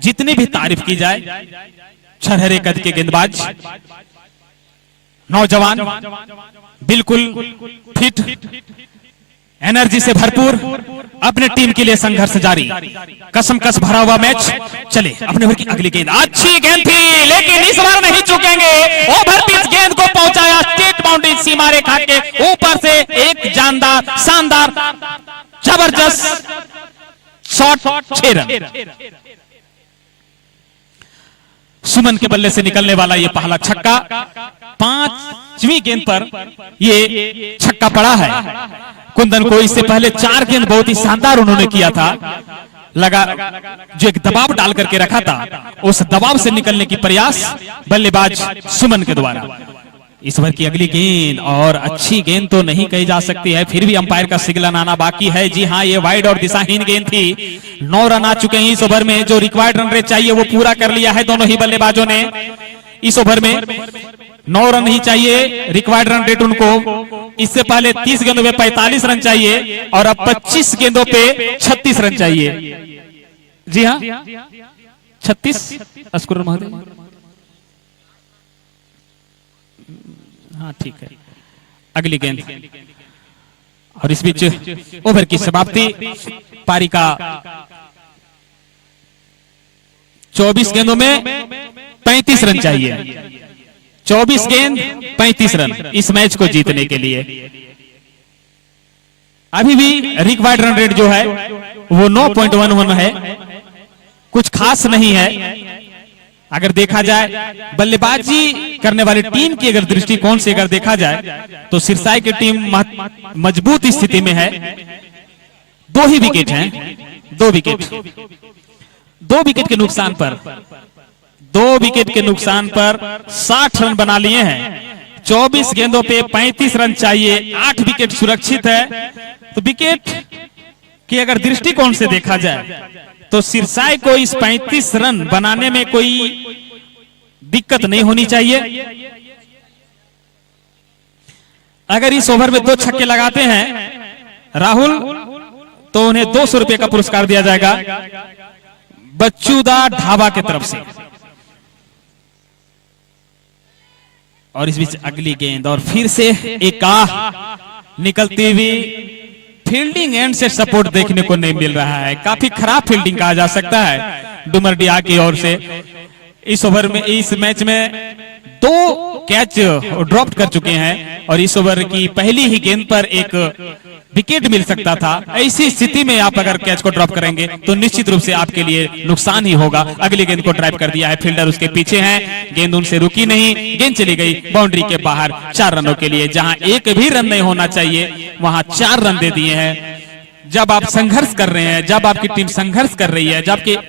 जितनी भी तारीफ की जाए। छरहरे कद के गेंदबाज, नौजवान, बिल्कुल फिट, एनर्जी से भरपूर, अपने टीम के लिए संघर्ष जारी, कसमकस भरा हुआ मैच। चले अपने ओवर की अगली गेंद, अच्छी गेंद थी लेकिन इस बार नहीं चुकेंगे। ओवर पिच गेंद को पहुंचाया स्टेट बाउंड्री सीमा रेखा के ऊपर से, एक जानदार शानदार जबरदस्त शॉट, 6 रन। सुमन के बल्ले से निकलने वाला ये पहला छक्का, 5वीं गेंद पर ये छक्का पड़ा है। कुंदन को इससे पहले 4 गेंद बहुत ही शानदार उन्होंने किया था, लगा जो एक दबाव डाल करके रखा था, उस दबाव से निकलने की प्रयास बल्लेबाज सुमन के द्वारा। इस ओवर की अगली गेंद, और अच्छी गेंद तो नहीं कही जा सकती है, फिर भी अंपायर का सिग्नल आना बाकी है। जी हाँ, ये वाइड और दिशाहीन गेंद थी। 9 रन आ चुके हैं इस ओवर में। जो रिक्वायर्ड रन रेट चाहिए वो पूरा कर लिया है दोनों ही बल्लेबाजों ने। इस ओवर में 9 रन ही चाहिए रिक्वायर्ड रन रेट उनको। इससे पहले 30 गेंदों पे 45 रन चाहिए और अब 25 गेंदों पे 36 रन चाहिए। जी हाँ, 36 अस्कुर महोदय। हाँ ठीक है, अगली गेंद। और इस बीच ओवर की समाप्ति, पारी का 24 गेंदों में 35 रन चाहिए। 24 गेंद 35 रन इस मैच को जीतने के लिए। अभी भी रिक्वायर्ड रन रेट जो है वो 9.11 है, कुछ खास नहीं है। अगर देखा जाए बल्लेबाजी करने वाली टीम की अगर दृष्टिकोण से अगर देखा जाए तो सिरसाई की टीम मजबूत स्थिति में है। 2 ही विकेट हैं, 2 विकेट, 2 विकेट के नुकसान पर, 2 विकेट के नुकसान पर 60 रन बना लिए हैं। 24 गेंदों पे 35 रन चाहिए, 8 विकेट सुरक्षित है। तो विकेट कि अगर दृष्टिकोण से देखा जाए तो सिरसाई को इस 35 रन बनाने में कोई दिक्कत नहीं होनी चाहिए। अगर इस ओवर में 2 छक्के लगाते हैं राहुल तो उन्हें 200 रुपए का पुरस्कार दिया जाएगा बच्चूदा ढाबा की तरफ से। और इस बीच अगली गेंद और फिर से एक निकलती हुई फील्डिंग एंड से सपोर्ट देखने को नहीं मिल रहा है। काफी खराब फील्डिंग कहा जा सकता है डुमरडिया की ओर से। इस ओवर में, इस मैच में 2 कैच ड्रॉप कर चुके हैं और इस ओवर की पहली ही गेंद पर एक विकेट मिल सकता था। ऐसी स्थिति में आप अगर कैच को ड्रॉप करेंगे तो निश्चित रूप से आपके लिए नुकसान ही होगा। अगली गेंद को ड्राइव कर दिया है, फील्डर उसके पीछे हैं, गेंद उनसे रुकी नहीं, गेंद चली गई बाउंड्री के बाहर 4 रनों के लिए। जहां एक भी रन नहीं होना चाहिए वहां 4 रन दे दिए हैं। जब आप संघर्ष कर रहे हैं, जब आपकी टीम संघर्ष कर रही है,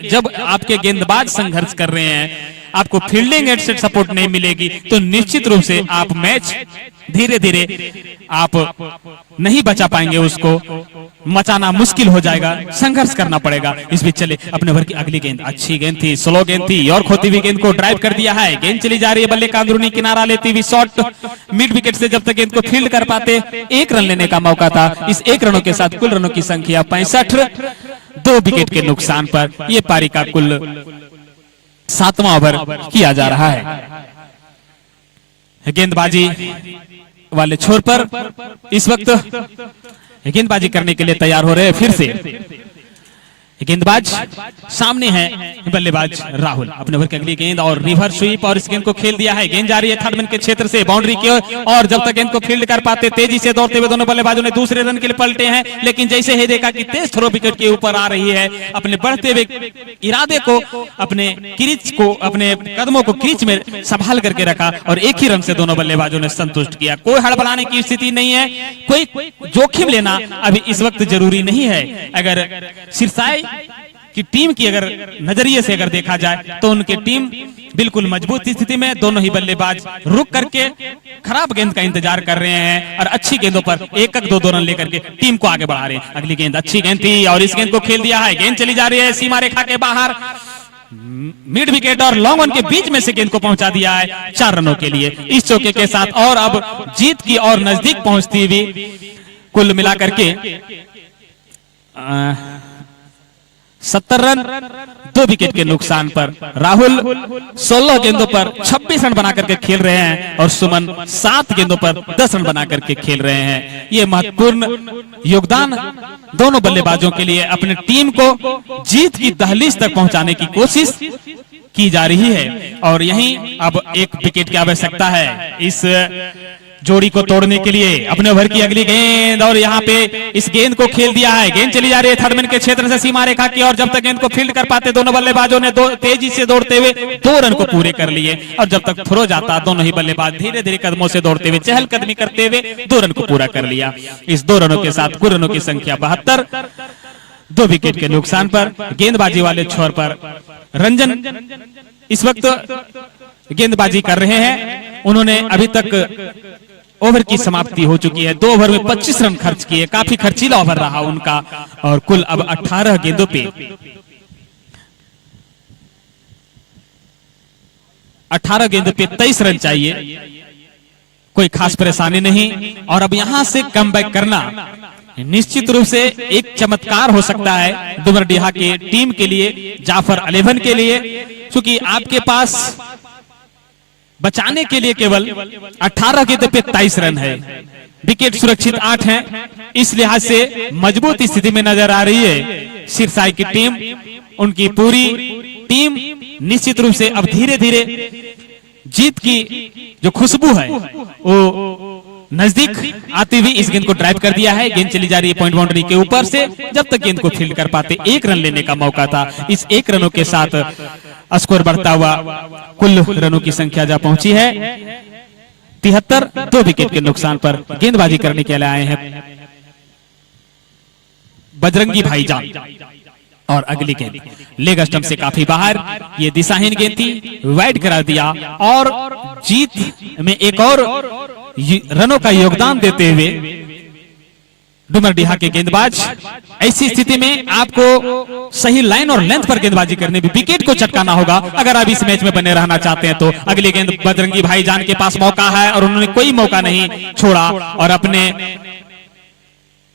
जब आपके गेंदबाज संघर्ष कर रहे हैं, आपको फील्डिंग एंड से सपोर्ट नहीं मिलेगी तो निश्चित रूप से आप मैच धीरे धीरे आप नहीं बचा पाएंगे, उसको मचाना मुश्किल हो जाएगा, संघर्ष करना पड़ेगा। इस बीच चले अपने ओवर की अगली गेंद, अच्छी गेंद थी, स्लो गेंद थी और खोती हुई गेंद को ड्राइव कर दिया है। गेंद चली जा रही है बल्ले का अंदरूनी किनारा लेती हुई शॉट मिड विकेट से। जब तक गेंद को फील्ड कर पाते 1 रन लेने का मौका था। इस 1 रनों के साथ कुल रनों की संख्या 65, 2 विकेट के नुकसान पर यह पारी का कुल 7वां ओवर किया जा रहा है। गेंदबाजी वाले छोर पर इस वक्त गेंदबाजी करने के लिए तैयार हो रहे हैं। फिर से गेंदबाज सामने है बल्लेबाज राहुल। अपने ओवर की अगली गेंद और रिवर्स स्वीप और इस गेंद को खेल दिया है। गेंद जा रही है थर्ड मैन के क्षेत्र से बाउंड्री की ओर और जब तक गेंद को फील्ड कर पाते तेजी से दौड़ते हुए दोनों बल्लेबाजों ने दूसरे रन के लिए पलटे हैं। लेकिन जैसे ही देखा कि तेज थ्रो विकेट के ऊपर आ रही है, अपने बढ़ते हुए इरादे को, अपने क्रीज को, अपने कदमों को क्रीज में संभाल करके रखा और एक ही रन से दोनों बल्लेबाजों ने संतुष्ट किया। कोई हड़बड़ाने की स्थिति नहीं है, कोई जोखिम लेना अभी इस वक्त जरूरी नहीं है। अगर सिरसाई की टीम की अगर नजरिए से अगर देखा जाए तो उनकी टीम बिल्कुल मजबूत स्थिति में, दोनों ही बल्लेबाज रुक करके खराब गेंद का इंतजार कर रहे हैं और अच्छी गेंदों पर 1-2 रन लेकर के टीम को आगे बढ़ा रहे हैं। अगली गेंद अच्छी गेंद थी और इस गेंद को खेल दिया है। गेंद चली जा रही है सीमा रेखा के बाहर, मिड विकेट और लॉन्ग ऑन के बीच में से गेंद को पहुंचा दिया है 4 रनों के लिए इस चौके के साथ। और अब जीत की और नजदीक पहुंचती हुई कुल मिलाकर के 70 रन 2 विकेट के नुकसान पर राहुल 16 गेंदों पर 26 रन बनाकर के खेल रहे हैं और सुमन 7 गेंदों पर 10 रन बनाकर के खेल रहे हैं। ये महत्वपूर्ण योगदान दोनों बल्लेबाजों के लिए अपनी टीम को जीत की दहलीज तक पहुंचाने की कोशिश की जा रही है और यहीं अब एक विकेट की आवश्यकता है इस जोड़ी को तोड़ने के लिए। अपने ओवर की अगली गेंद और यहाँ पे इस गेंद को खेल दिया है। गेंद चली जा रही है थर्ड मैन के क्षेत्र से सीमा रेखा की और जब तक गेंद को फील्ड कर पाते दोनों बल्लेबाजों ने तेजी से दौड़ते हुए 2 रन को पूरे कर लिए और जब तक थ्रो जाता दोनों ही बल्लेबाज धीरे धीरे कदमों से दौड़ते हुए चहलकदमी करते हुए 2 रन को पूरा कर लिया। इस 2 रनों के साथ कुल रनों की संख्या 72, 2 विकेट के नुकसान पर। गेंदबाजी वाले छोर पर रंजन इस वक्त गेंदबाजी कर रहे हैं। उन्होंने अभी तक ओवर की समाप्ति हो चुकी है, 2 ओवर में 25 रन खर्च किए, काफी खर्चीला ओवर रहा उनका और कुल अब 18 गेंदों पे 23 रन चाहिए। कोई खास परेशानी नहीं और अब यहां से कमबैक करना निश्चित रूप से एक चमत्कार हो सकता है डुमरडीहा की टीम के लिए, जाफर 11 के लिए, क्योंकि आपके पास बचाने के लिए केवल 18 गेंदों पे 23 रन है, विकेट सुरक्षित 8 हैं। इस लिहाज से मजबूत स्थिति में नजर आ रही है सिरसाई की टीम। उनकी पूरी टीम निश्चित रूप से अब धीरे धीरे जीत की जो खुशबू है वो नजदीक आती हुई इस गेंद को ड्राइव कर दिया है। गेंद चली जा रही है पॉइंट बाउंड्री के ऊपर से। जब तक गेंद को फील्ड कर पाते 1 रन लेने का मौका था। इस 1 रनों के साथ स्कोर बढ़ता हुआ कुल रनों की संख्या जा पहुंची है 73, 2 विकेट के नुकसान पर। गेंदबाजी करने के लिए आए हैं बजरंगी भाईजान और अगली गेंद लेग स्टंप से काफी बाहर, ये दिशाहीन गेंद थी, वाइड करा दिया और जीत में एक और रनों का योगदान देते हुए डुमरडीहा के गेंदबाज। ऐसी स्थिति में आपको सही लाइन और लेंथ पर गेंदबाजी करने भी विकेट को चटकाना होगा अगर आप इस मैच में बने रहना चाहते हैं तो। अगली गेंद बजरंगी भाईजान के पास मौका है और उन्होंने कोई मौका नहीं छोड़ा और अपने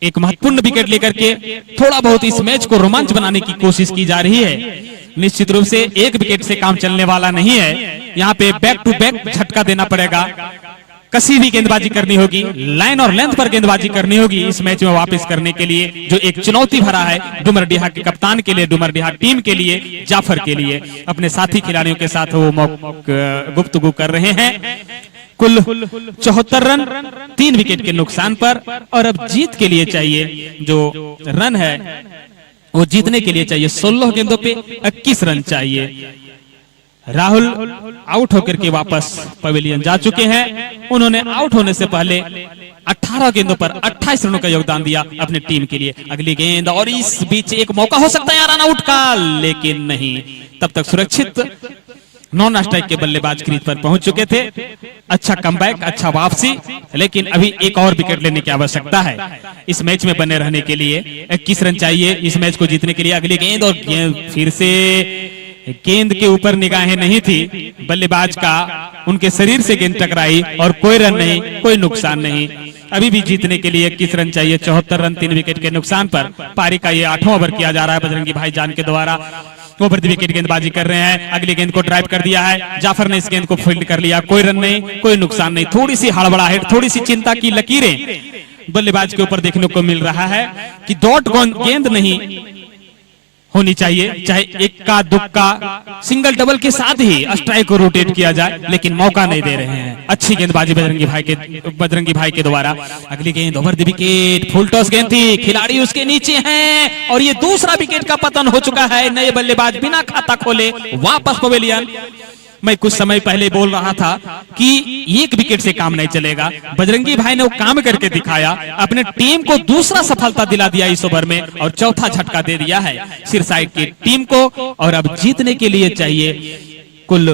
एक महत्वपूर्ण विकेट लेकर के थोड़ा बहुत इस मैच को रोमांच बनाने की कोशिश की जा रही है। निश्चित रूप से एक विकेट से काम चलने वाला नहीं है, यहाँ पे बैक टू बैक झटका देना पड़ेगा, कसी भी गेंदबाजी करनी होगी, लाइन और लेंथ पर गेंदबाजी करनी होगी इस मैच में वापस करने के लिए, जो एक चुनौती भरा है डुमरडीहा के कप्तान के लिए, डुमरडीहा टीम के लिए, जाफर के लिए। अपने साथी खिलाड़ियों के साथ वो गुफ्तगू कर रहे हैं। कुल 74 रन 3 विकेट के नुकसान पर, और अब जीत के लिए चाहिए जो रन है वो जीतने के लिए चाहिए 16 गेंदों पे 21 रन चाहिए। राहुल आउट होकर के वापस पवेलियन जा चुके हैं। उन्होंने आउट होने से पहले 18 गेंदों पर 28 रनों का योगदान दिया अपनी टीम के लिए। अगली गेंद और इस बीच एक मौका हो सकता है रन आउट का, लेकिन नहीं, तब तक सुरक्षित नॉन स्ट्राइक के बल्लेबाज क्रीज पर पहुंच चुके थे। अच्छा कमबैक, अच्छा वापसी, लेकिन अभी एक और विकेट लेने की आवश्यकता है इस मैच में बने रहने के लिए। 21 रन चाहिए इस मैच को जीतने के लिए। अगली गेंद और गेंद फिर से गेंद के ऊपर निगाहें नहीं थी बल्लेबाज का, उनके शरीर से गेंद टकराई और कोई रन नहीं, कोई नुकसान नहीं। अभी भी जीतने के लिए 21 रन चाहिए, 74 रन 3 विकेट के नुकसान पर। पारी का ये 8वां ओवर किया जा रहा है बजरंगी भाईजान के द्वारा। वो प्रति विकेट गेंदबाजी कर रहे हैं। अगली गेंद को ड्राइव कर दिया है, जाफर ने इस गेंद को फील्ड कर लिया, कोई रन नहीं, कोई नुकसान नहीं। थोड़ी सी हड़बड़ाहट, थोड़ी सी चिंता की लकीरें बल्लेबाज के ऊपर देखने को मिल रहा है कि डॉट गेंद नहीं होनी चाहिए, चाहे इक्का दुक्का सिंगल डबल के साथ ही स्ट्राइक को रोटेट किया जाए, लेकिन मौका नहीं दे रहे हैं। अच्छी गेंदबाजी बजरंगी भाई के द्वारा। अगली गेंद over the wicket, full toss गेंद थी, खिलाड़ी उसके नीचे हैं और ये दूसरा विकेट का पतन हो चुका है। नए बल्लेबाज बिना खाता खोले वापस पवेलियन। मैं कुछ समय पहले बोल रहा था कि एक विकेट से काम नहीं चलेगा, बजरंगी भाई ने वो काम करके दिखाया, अपने टीम को दूसरा सफलता दिला दिया इस ओवर में और चौथा झटका दे दिया है सिरसाइड की टीम को। और अब जीतने के लिए चाहिए कुल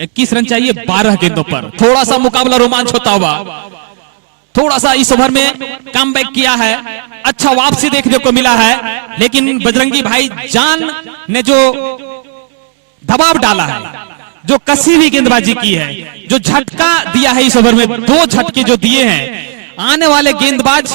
21 रन चाहिए 12 गेंदों पर। थोड़ा सा मुकाबला रोमांच होता हुआ, थोड़ा सा इस ओवर में कमबैक किया है, अच्छा वापसी देखने को मिला है, लेकिन बजरंगी भाई जान ने जो दबाव डाला है, जो कसी हुई गेंदबाजी की है, जो झटका दिया है इस ओवर में, 2 झटके जो दिए हैं, आने वाले गेंदबाज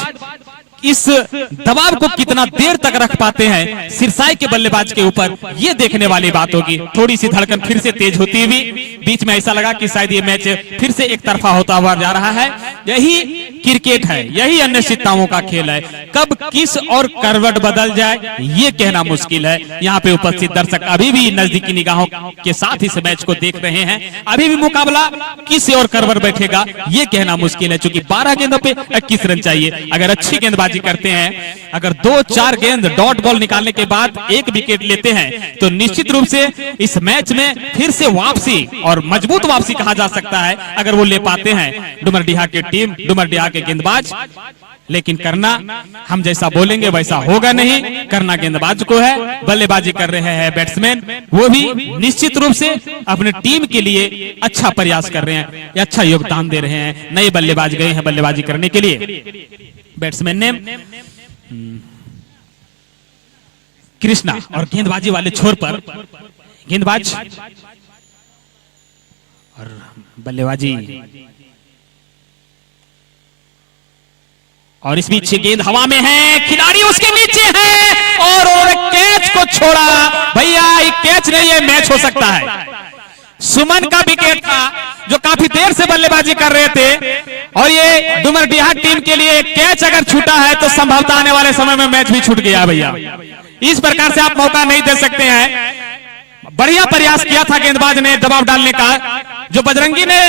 इस दबाव को कितना देर तक रख पाते हैं सिरसाई के बल्लेबाज के ऊपर, ये देखने वाली बात होगी। थोड़ी सी धड़कन फिर से तेज होती हुई, बीच में ऐसा लगा कि शायद ये मैच फिर से एक तरफा होता हुआ जा रहा है। यही क्रिकेट है, यही अनिश्चितताओं का खेल है, कब किस और करवट बदल जाए ये कहना मुश्किल है। यहाँ पे उपस्थित दर्शक अभी भी नजदीकी निगाहों के साथ इस मैच को देख रहे हैं, अभी भी मुकाबला किस और करवट बैठेगा ये कहना मुश्किल है, क्योंकि 12 गेंदों पे 21 रन चाहिए। अगर अच्छी गेंदबाजी करते हैं, अगर 2-4 गेंद डॉट बॉल निकालने के बाद 1 विकेट लेते हैं तो निश्चित रूप से इस मैच में फिर से वापसी, और मजबूत वापसी कहा जा सकता है अगर वो ले पाते हैं डुमरडीहा की टीम, डुमरडीहा के गेंदबाज। लेकिन करना हम जैसा बोलेंगे वैसा होगा नहीं, करना गेंदबाज को है। बल्लेबाजी कर रहे हैं बैट्समैन, वो भी निश्चित रूप से अपने टीम के लिए अच्छा प्रयास कर रहे हैं, अच्छा योगदान दे रहे हैं। नए बल्लेबाज गए हैं बल्लेबाजी करने के लिए। बैट्समैन ने कृष्णा और गेंदबाजी वाले छोर पर गेंदबाज और बल्लेबाजी, और इस बीच गेंद हवा में है, खिलाड़ी उसके नीचे है और कैच को छोड़ा। भैया ये कैच नहीं, ये मैच हो सकता है। सुमन का विकेट था जो काफी देर से बल्लेबाजी कर रहे थे, और ये डुमरडीहा टीम के लिए कैच अगर छूटा है तो संभवतः आने वाले समय में मैच भी छूट गया। भैया इस प्रकार से आप मौका नहीं दे सकते हैं। बढ़िया प्रयास किया था गेंदबाज ने दबाव डालने का, जो बजरंगी ने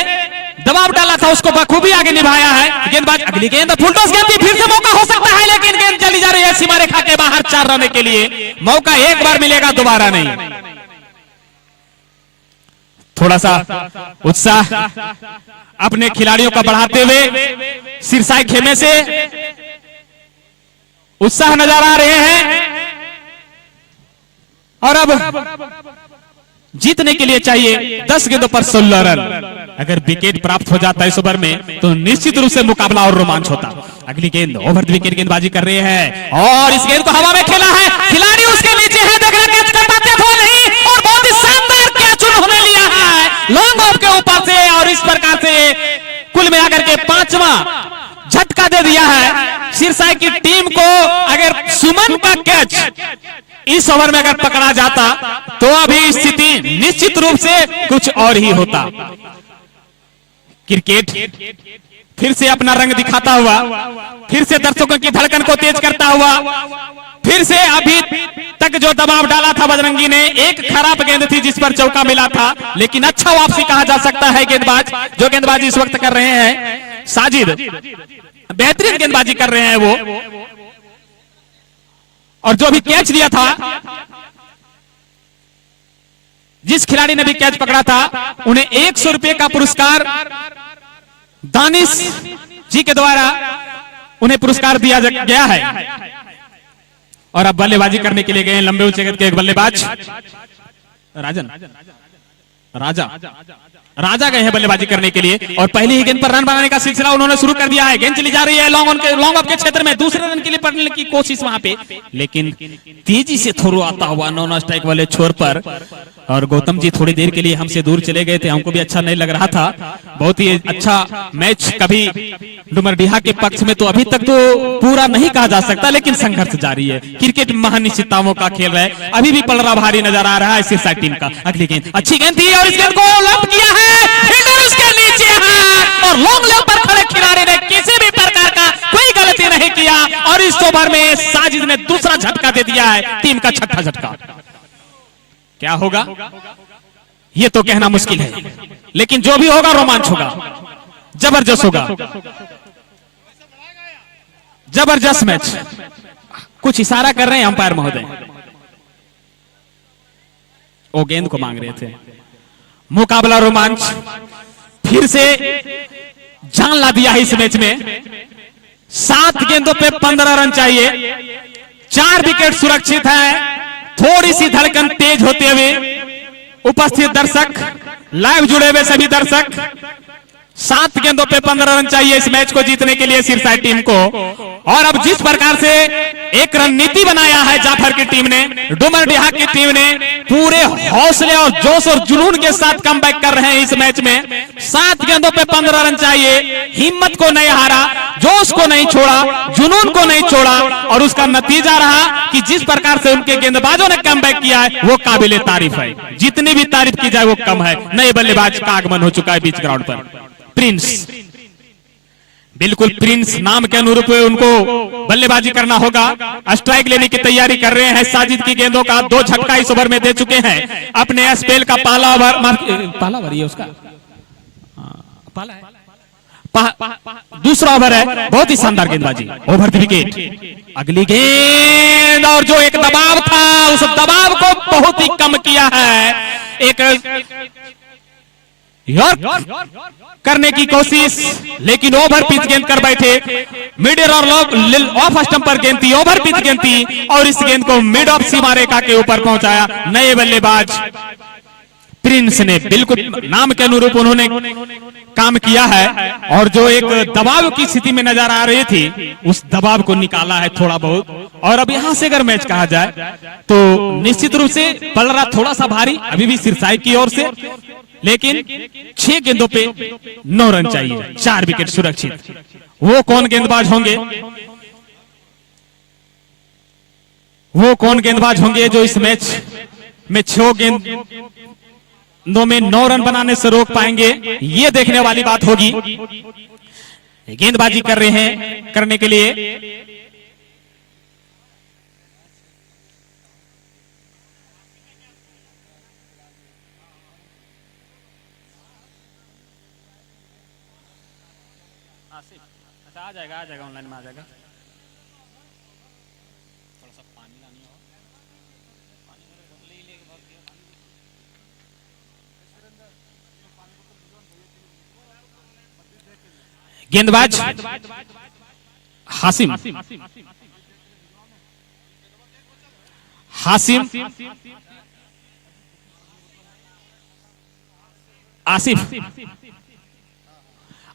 दबाव डाला था उसको बखूबी आगे निभाया है गेंदबाज। अगली गेंद फुल टॉस गेंद, फिर से मौका हो सकता है, लेकिन गेंद चली जा रही है सीमा रेखा के बाहर 4 रन के लिए। मौका एक बार मिलेगा, दोबारा नहीं। थोड़ा सा उत्साह अपने खिलाड़ियों का बढ़ाते हुए सिरसाई खेमे से उत्साह नजर आ रहे हैं, और अब जीतने के लिए चाहिए 10 गेंदों पर 16 रन। अगर विकेट प्राप्त हो जाता है इस ओवर में तो निश्चित रूप से मुकाबला और रोमांच होता। अगली गेंद ओवर द विकेट गेंदबाजी कर रहे हैं और इस गेंद को हवा में खेला है, खिलाड़ी उसके नीचे है, देख रहे कैच कर पाते थे नहीं और बहुत ही शानदार कैच उन्होंने लिया है लॉन्ग ऑफ के ऊपर से और इस प्रकार से कुल मिलाकर के 5वां झटका दे दिया है सिरसा की टीम को। अगर सुमन का कैच इस ओवर में अगर पकड़ा जाता तो अभी स्थिति निश्चित रूप से कुछ और ही होता। क्रिकेट फिर से अपना रंग दिखाता हुआ, फिर से दर्शकों की धड़कन को तेज करता हुआ, फिर से अभी तक जो दबाव डाला था बजरंगी ने, एक खराब गेंद थी जिस पर चौका मिला था, लेकिन अच्छा वापसी कहा जा सकता है गेंदबाज जो गेंदबाजी इस वक्त कर रहे हैं साजिद, बेहतरीन गेंदबाजी कर रहे हैं वो। और जो भी कैच दिया था, जिस खिलाड़ी ने भी कैच पकड़ा था, उन्हें 100 रुपए का पुरस्कार दानिश जी के द्वारा उन्हें पुरस्कार दिया गया है। और अब बल्लेबाजी करने के लिए गए लंबे ऊंचे कद के एक बल्लेबाज राजा गए हैं बल्लेबाजी करने के लिए और पहली ही गेंद पर रन बनाने का सिलसिला उन्होंने शुरू कर दिया है। गेंद चली जा रही है लॉन्ग ऑफ के क्षेत्र में, दूसरे रन के लिए पड़ने की कोशिश वहां पे, लेकिन तेजी से थ्रो आता हुआ नॉन स्ट्राइक वाले छोर पर। और गौतम जी थोड़ी देर के लिए हमसे दूर चले गए थे, हमको भी अच्छा नहीं लग रहा था। बहुत ही अच्छा मैच कभी डुमरडीहा के पक्ष में तो अभी तक तो पूरा नहीं कहा जा सकता, लेकिन संघर्ष जारी है। क्रिकेट महानिश्चितताओं का खेल है, अभी भी पलड़ा भारी नजर आ रहा है सिरसा टीम का। अगली गेंद अच्छी गेंद थी और इस गेंद को लॉक किया है, फील्डर उसके नीचे है और लॉन्ग लेग पर खड़े खिलाड़ी ने किसी भी प्रकार का कोई गलती नहीं किया और इस ओवर में साजिद ने दूसरा झटका दे दिया है, टीम का छठा झटका। क्या होगा ये तो कहना मुश्किल है, लेकिन जो भी होगा रोमांच होगा, जबरदस्त होगा, जबरदस्त मैच। कुछ इशारा कर रहे हैं अंपायर महोदय, वो गेंद को मांग रहे थे। मुकाबला रोमांच फिर से जान ला दिया है इस मैच में। 7 गेंदों पे 15 रन चाहिए, 4 विकेट सुरक्षित है। थोड़ी सी धड़कन तेज होते हुए उपस्थित दर्शक, लाइव जुड़े हुए सभी दर्शक, 7 गेंदों पे 15 रन चाहिए इस मैच को जीतने के लिए सिरसा टीम को। और अब जिस प्रकार से एक रणनीति बनाया है जाफर की टीम ने, डुमरडीहा की टीम ने पूरे हौसले और जोश और जुनून के साथ कमबैक कर रहे हैं इस मैच में। 7 गेंदों पे 15 रन चाहिए, हिम्मत को नहीं हारा, जोश को नहीं छोड़ा, जुनून को नहीं छोड़ा और उसका नतीजा रहा कि जिस प्रकार से उनके गेंदबाजों ने कमबैक किया है वो काबिले तारीफ है। जितनी भी तारीफ की जाए वो कम है। नए बल्लेबाज का आगमन हो चुका है बीच ग्राउंड पर, प्रिंस, बिल्कुल प्रिंस नाम के अनुरूप उनको बल्लेबाजी करना होगा। स्ट्राइक लेने की तैयारी कर रहे हैं। साजिद की गेंदों का 2 झटका इस ओवर में दे चुके हैं। अपने स्पेल का पहला ओवर ये उसका पहला है, दूसरा ओवर है। बहुत ही शानदार गेंदबाजी, ओवर द विकेट। अगली गेंद और जो एक दबाव था उस दबाव को बहुत ही कम किया है। एक करने की कोशिश, लेकिन ओवर पिच गेंद कर बैठे। मिड और ऑफ स्टंप पर गेंद थी, ओवर पिच गेंद थी और इस गेंद को मिड ऑफ सीमा रेखा के ऊपर पहुंचाया नए बल्लेबाज प्रिंस ने। बिल्कुल नाम के अनुरूप उन्होंने काम किया है और जो एक दबाव की स्थिति में नजर आ रही थी उस दबाव को निकाला है थोड़ा बहुत। और अब यहां से अगर मैच कहा जाए तो निश्चित रूप से पल रहा थोड़ा सा भारी अभी भी सिरसाई की ओर से, लेकिन 6 गेंदों पे 9 रन चाहिए, 4 विकेट सुरक्षित। वो कौन गेंदबाज होंगे, वो कौन गेंदबाज होंगे जो इस मैच में 6 गेंदों में 9 रन बनाने से रोक पाएंगे, ये देखने वाली बात होगी। गेंदबाजी कर रहे हैं, करने के लिए आ जाएगा ऑनलाइन में आ जाएगा। थोड़ा सा पानी लानी हो, पानी मेरे बोतल ही लेके बहुत दिया पानी। गेंदबाज हासिम, हासिम आसिफ,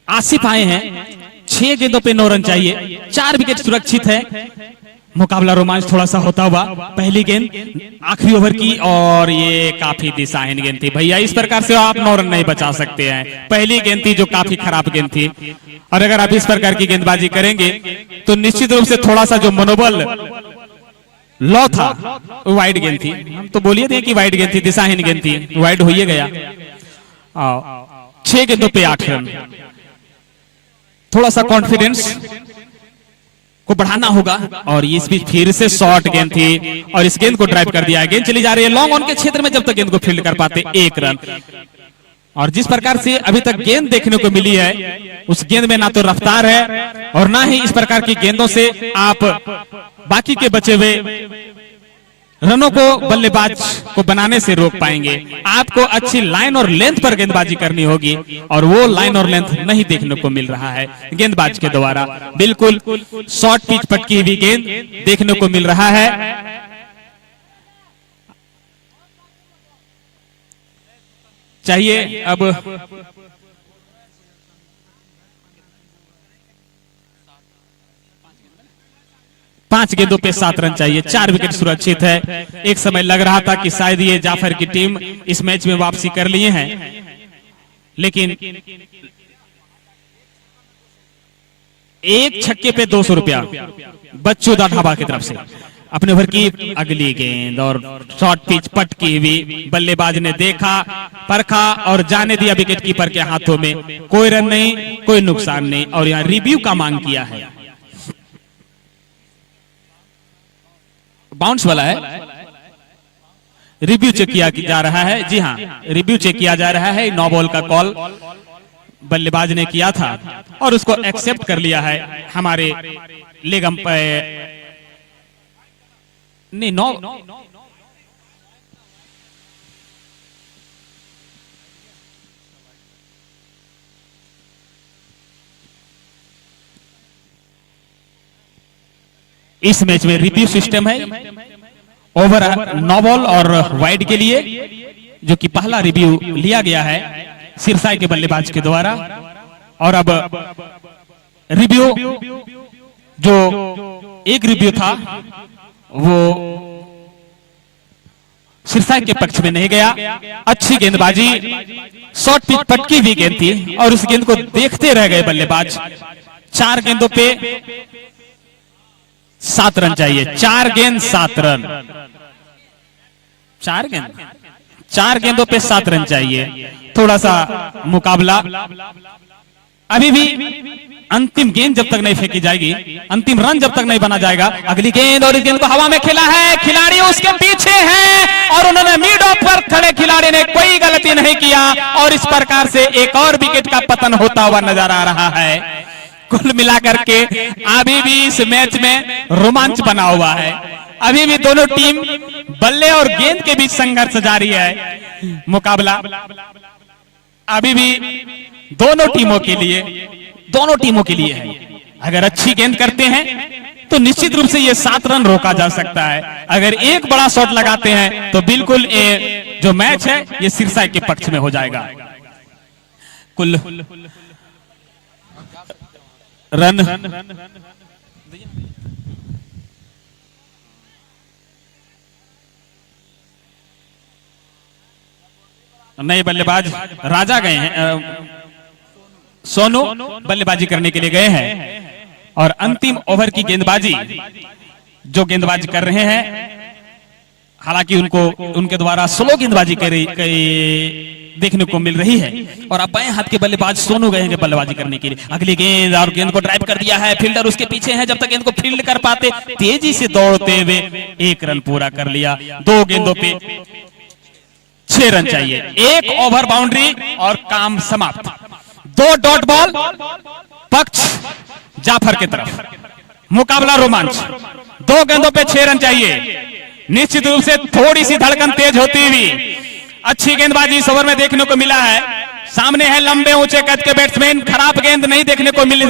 आसिफ आए हैं। 6 गेंदों पे 9 रन चाहिए, 4 विकेट सुरक्षित है। मुकाबला रोमांच थोड़ा सा होता हुआ, पहली गेंद आखिरी ओवर की और ये काफी दिशाहीन गेंद थी भैया। इस प्रकार से आप 9 रन नहीं बचा सकते हैं। पहली गेंद थी जो काफी खराब गेंद थी, और अगर आप इस प्रकार की गेंदबाजी करेंगे तो निश्चित रूप से थोड़ा सा जो मनोबल लॉ था, वाइड गेंद थी। हम तो बोलिए थे कि वाइड गेंद थी, दिशाहीन गेंद थी, वाइड हो ही गया। 6 गेंदों पे 8 रन। थोड़ा सा कॉन्फिडेंस को बढ़ाना होगा, और इस बीच फिर से शॉर्ट गेंद थी और इस गेंद को ड्राइव कर दिया है। गेंद चली जा रही है लॉन्ग ऑन के क्षेत्र में, जब तक गेंद को फील्ड कर पाते 1 रन। और जिस प्रकार से अभी तक गेंद देखने को मिली है, उस गेंद में ना तो रफ्तार है और ना ही इस प्रकार की गेंदों से आप बाकी के बचे हुए रनों को बल्लेबाज को बनाने से रोक पाएंगे। आपको अच्छी लाइन और लेंथ पर गेंदबाजी करनी होगी, और वो लाइन और लेंथ नहीं देखने को मिल रहा है गेंदबाज के द्वारा। बिल्कुल शॉर्ट पिच पटकी हुई गेंद देखने को मिल रहा है। चाहिए अब 5 गेंदों पे 7 रन चाहिए, 4 विकेट सुरक्षित है। एक समय लग रहा था कि शायद ये जाफर की टीम इस मैच में वापसी कर लिए हैं, लेकिन एक छक्के पे 200 रुपया बच्चू दा ढाबा की तरफ से। अपने ओवर की अगली गेंद और शॉर्ट पिच पटकी हुई, बल्लेबाज ने देखा, परखा और जाने दिया विकेट कीपर के हाथों में। कोई रन नहीं, कोई नुकसान नहीं, और यहाँ रिव्यू का मांग किया है। बाउंस वाला है, रिव्यू चेक किया जा रहा है। जी हाँ, रिव्यू चेक किया जा रहा है। 9 बॉल का कॉल बल्लेबाज ने किया था और उसको एक्सेप्ट कर लिया है हमारे लेग अंपायर। नहीं, 9 इस मैच में रिव्यू सिस्टम है। ओवर 9 बॉल और वाइड के लिए, जो कि पहला रिव्यू लिया गया है सिरसाई के बल्लेबाज के द्वारा। और अब रिव्यू जो एक रिव्यू था वो सिरसाई के पक्ष में नहीं गया। अच्छी गेंदबाजी, शॉर्ट पिच पटकी हुई गेंद थी और उस गेंद को देखते रह गए बल्लेबाज। 4 गेंदों पे 7 रन चाहिए, 4 गेंद 7 रन। 4 गेंदों पे 7 रन चाहिए। थोड़ा सा मुकाबला अभी भी, अंतिम गेंद जब तक नहीं फेंकी जाएगी, अंतिम रन जब तक नहीं बना जाएगा। अगली गेंद, और इस गेंद को हवा में खेला है, खिलाड़ी उसके पीछे हैं और उन्होंने मिड ऑफ पर खड़े खिलाड़ी ने कोई गलती नहीं किया, और इस प्रकार से एक और विकेट का पतन होता हुआ नजर आ रहा है। कुल मिलाकर के अभी भी इस मैच में रोमांच बना हुआ है। अभी भी दोनों टीम बल्ले और गेंद के बीच संघर्ष जारी है। मुकाबला अभी भी दोनों टीमों के लिए है। अगर अच्छी गेंद करते हैं तो निश्चित रूप से ये 7 रन रोका जा सकता है। अगर एक बड़ा शॉट लगाते हैं तो बिल्कुल ये जो मैच है ये सिरसाई के पक्ष में हो जाएगा। कुल रन नए बल्लेबाज राजा गए हैं, सोनू बल्लेबाजी करने के लिए गए हैं। और अंतिम ओवर की गेंदबाजी जो गेंदबाजी कर रहे हैं, हालांकि उनके द्वारा स्लो गेंदबाजी देखने को मिल रही है। और अब बाएं हाथ के बल्लेबाज सोनू गए हैं बल्लेबाजी करने के लिए। अगली गेंद, और गेंद को ड्राइव कर दिया है, फील्डर उसके पीछे है। जब तक गेंद को फील्ड कर पाते, तेजी से दौड़ते हुए 1 रन पूरा कर लिया। 2 गेंदों पे 6 रन चाहिए, 1 ओवर बाउंड्री और काम समाप्त। 2 डॉट बॉल पक्ष जाफर की तरफ। मुकाबला रोमांच, 2 गेंदों पे 6 रन चाहिए। निश्चित रूप से थोड़ी सी धड़कन तेज होती हुई अच्छी गेंदबाजी इस ओवर में देखने को मिला है। सामने है लंबे ऊंचे कद के बैट्समैन, खराब गेंद नहीं देखने को मिली,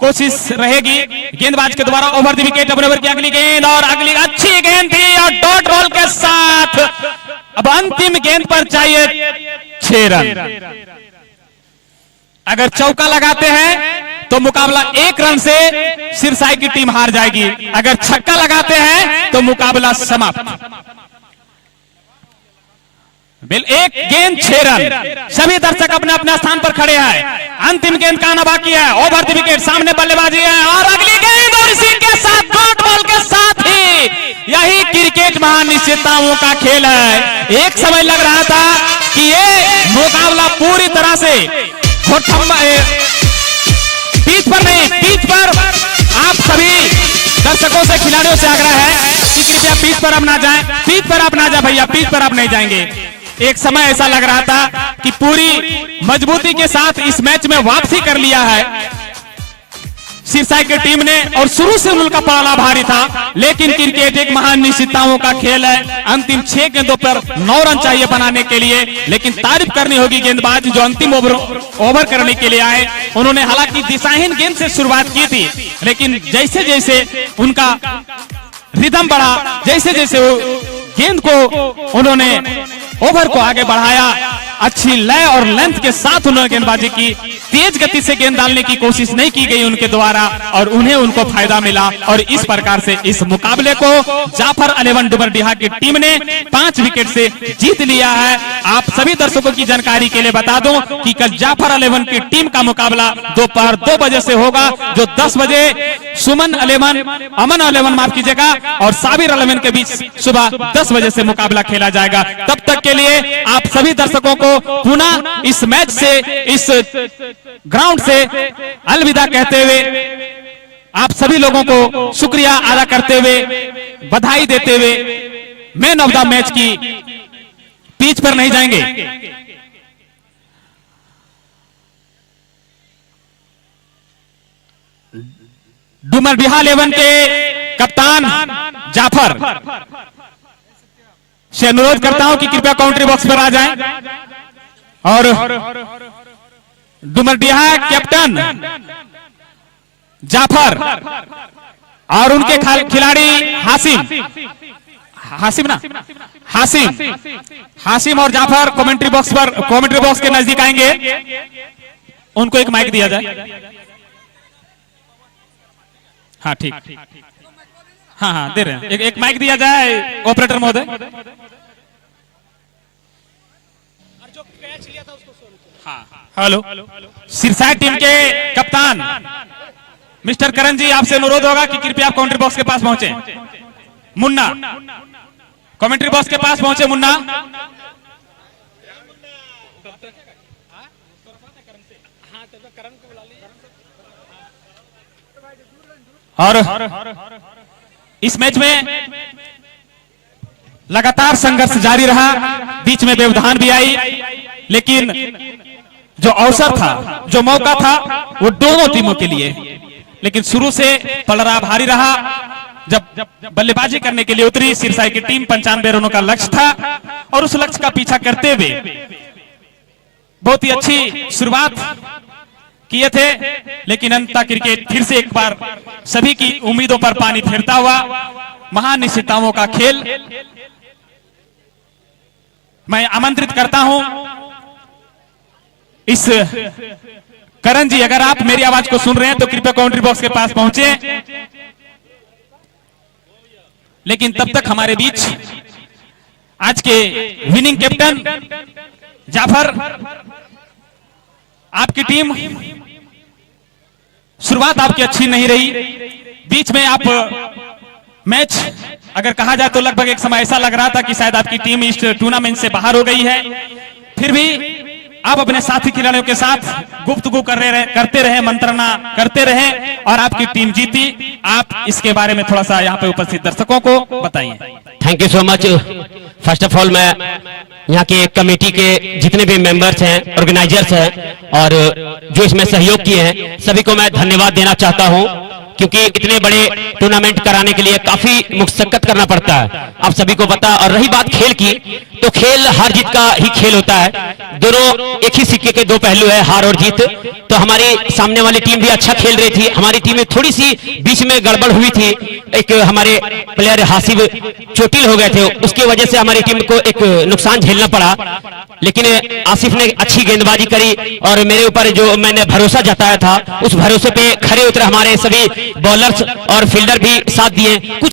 कोशिश रहेगी गेंदबाज के द्वारा। ओवर द विकेट, अपने ओवर की अगली गेंद, और अगली अच्छी गेंद थी और डॉट बॉल के साथ अब अंतिम गेंद पर चाहिए 6 रन। अगर चौका लगाते हैं तो मुकाबला 1 रन से सिरसाई की टीम हार जाएगी। अगर छक्का लगाते हैं तो मुकाबला समाप्त। एक गेंद 6 रन। सभी दर्शक अपने अपने स्थान पर खड़े हैं। अंतिम गेंद का आना बाकी है। ओवर द विकेट, सामने बल्लेबाजी है और अगली गेंद, और इसी के साथ डॉट बॉल के साथ ही यही क्रिकेट महानिश्चितताओं का खेल है। एक समय लग रहा था कि ये मुकाबला पूरी तरह से पिच पर नहीं, पिच पर आप सभी दर्शकों से, खिलाड़ियों से आग्रह है कि कृपया पिच पर अब ना जाएं, पिच पर आप ना जाए भैया, पिच पर आप नहीं जाएंगे। एक समय ऐसा लग रहा था कि पूरी मजबूती के साथ इस मैच में वापसी कर लिया है सिरसाई की टीम ने, और शुरू से उनका पड़ाला भारी था। लेकिन क्रिकेट एक महान निश्चितताओं का खेल है। अंतिम 6 गेंदों पर 9 रन चाहिए बनाने के लिए, लेकिन तारीफ करनी होगी गेंदबाज जो अंतिम ओवर करने के लिए आए। उन्होंने हालांकि दिशाहीन गेंद से शुरुआत की थी, लेकिन जैसे जैसे उनका रिदम बढ़ा, जैसे जैसे गेंद को उन्होंने ओवर को आगे बढ़ाया, अच्छी लय और लेंथ के साथ उन्होंने गेंदबाजी की। तेज गति से गेंद डालने की कोशिश नहीं की गई उनके द्वारा, और उनको फायदा मिला। और इस प्रकार से इस मुकाबले को जाफर 11 डुमरडीहा की टीम ने 5 विकेट से जीत लिया है। आप सभी दर्शकों की जानकारी के लिए बता दूं कि कल जाफर 11 की टीम का मुकाबला दोपहर 2 बजे से होगा, जो 10 बजे अमन 11 माफ कीजिएगा और साबिर 11 के बीच सुबह 10 बजे से मुकाबला खेला जाएगा। तब तक के लिए आप सभी दर्शकों को पुनः इस मैच से, इस ग्राउंड से अलविदा कहते हुए, आप सभी लोगों को शुक्रिया अदा करते हुए, बधाई देते हुए, मैन ऑफ द मैच की पिच पर नहीं जाएंगे। डुमरडीहा 11 के कप्तान जाफर से अनुरोध करता हूं कि कृपया काउंट्री बॉक्स पर आ जाएं, और डुमरडीहा कैप्टन जाफर और उनके खिलाड़ी हासिम और जाफर कमेंट्री बॉक्स के नजदीक आएंगे। उनको एक माइक दिया जाए। हाँ ठीक, हाँ दे रहे हैं, एक माइक दिया जाए ऑपरेटर महोदय। हेलो, सिरसाई टीम के कप्तान मिस्टर करण जी, आपसे अनुरोध होगा कि कृपया आप काउंट्री बॉक्स के पास पहुंचे। मुन्ना, कमेंट्री बॉक्स के पास पहुंचे मुन्ना। और इस मैच में लगातार संघर्ष जारी रहा, बीच में व्यवधान भी आई, लेकिन जो अवसर था, जो मौका था, वो दोनों टीमों के लिए, लेकिन शुरू से पलड़ा भारी रहा। जब बल्लेबाजी करने के लिए उतरी सिरसाई की टीम, 95 रनों का लक्ष्य था, और उस लक्ष्य का पीछा करते हुए बहुत ही अच्छी शुरुआत किए थे, लेकिन अंततः क्रिकेट फिर से एक बार सभी की उम्मीदों पर पानी फेरता हुआ महान निश्चितताओं का खेल। मैं आमंत्रित करता हूं इस करण जी, अगर आप मेरी आवाज को सुन रहे हैं तो कृपया काउंट्री बॉक्स के पास पहुंचे। लेकिन तब तक हमारे बीच आज के विनिंग कैप्टन जाफर, आपकी टीम, शुरुआत आपकी अच्छी नहीं रही, बीच में आप मैच अगर कहा जाए तो लगभग एक समय ऐसा लग रहा था कि शायद आपकी टीम इस टूर्नामेंट से बाहर हो गई है। फिर भी आप अपने साथी खिलाड़ियों के साथ गुफ्तगू करते रहे, मंत्रणा करते रहे, और आपकी टीम जीती। आप इसके बारे में थोड़ा सा यहाँ पे उपस्थित दर्शकों को बताइए। Thank you so much. First of all मैं यहाँ के कमेटी के जितने भी मेंबर्स हैं, ऑर्गेनाइजर्स हैं, और जो इसमें सहयोग किए हैं, सभी को मैं धन्यवाद देना चाहता हूँ। क्योंकि इतने बड़े टूर्नामेंट कराने के लिए काफी मुशक्कत करना पड़ता है, आप सभी को पता। और रही बात खेल की, तो खेल हार जीत का ही खेल होता है, दोनों एक ही सिक्के के दो पहलू है, हार और जीत। तो हमारी सामने वाली टीम भी अच्छा खेल रही थी, हमारी टीम में थोड़ी सी बीच में गड़बड़ हुई थी, एक हमारे प्लेयर हासिब चोटिल हो गए थे, उसकी वजह से हमारी टीम को एक नुकसान झेलना पड़ा। लेकिन आसिफ ने अच्छी गेंदबाजी करी और मेरे ऊपर जो मैंने भरोसा जताया था उस भरोसे पे खरे उतरे हमारे सभी बॉलर्स और फील्डर भी साथ दिए। कुछ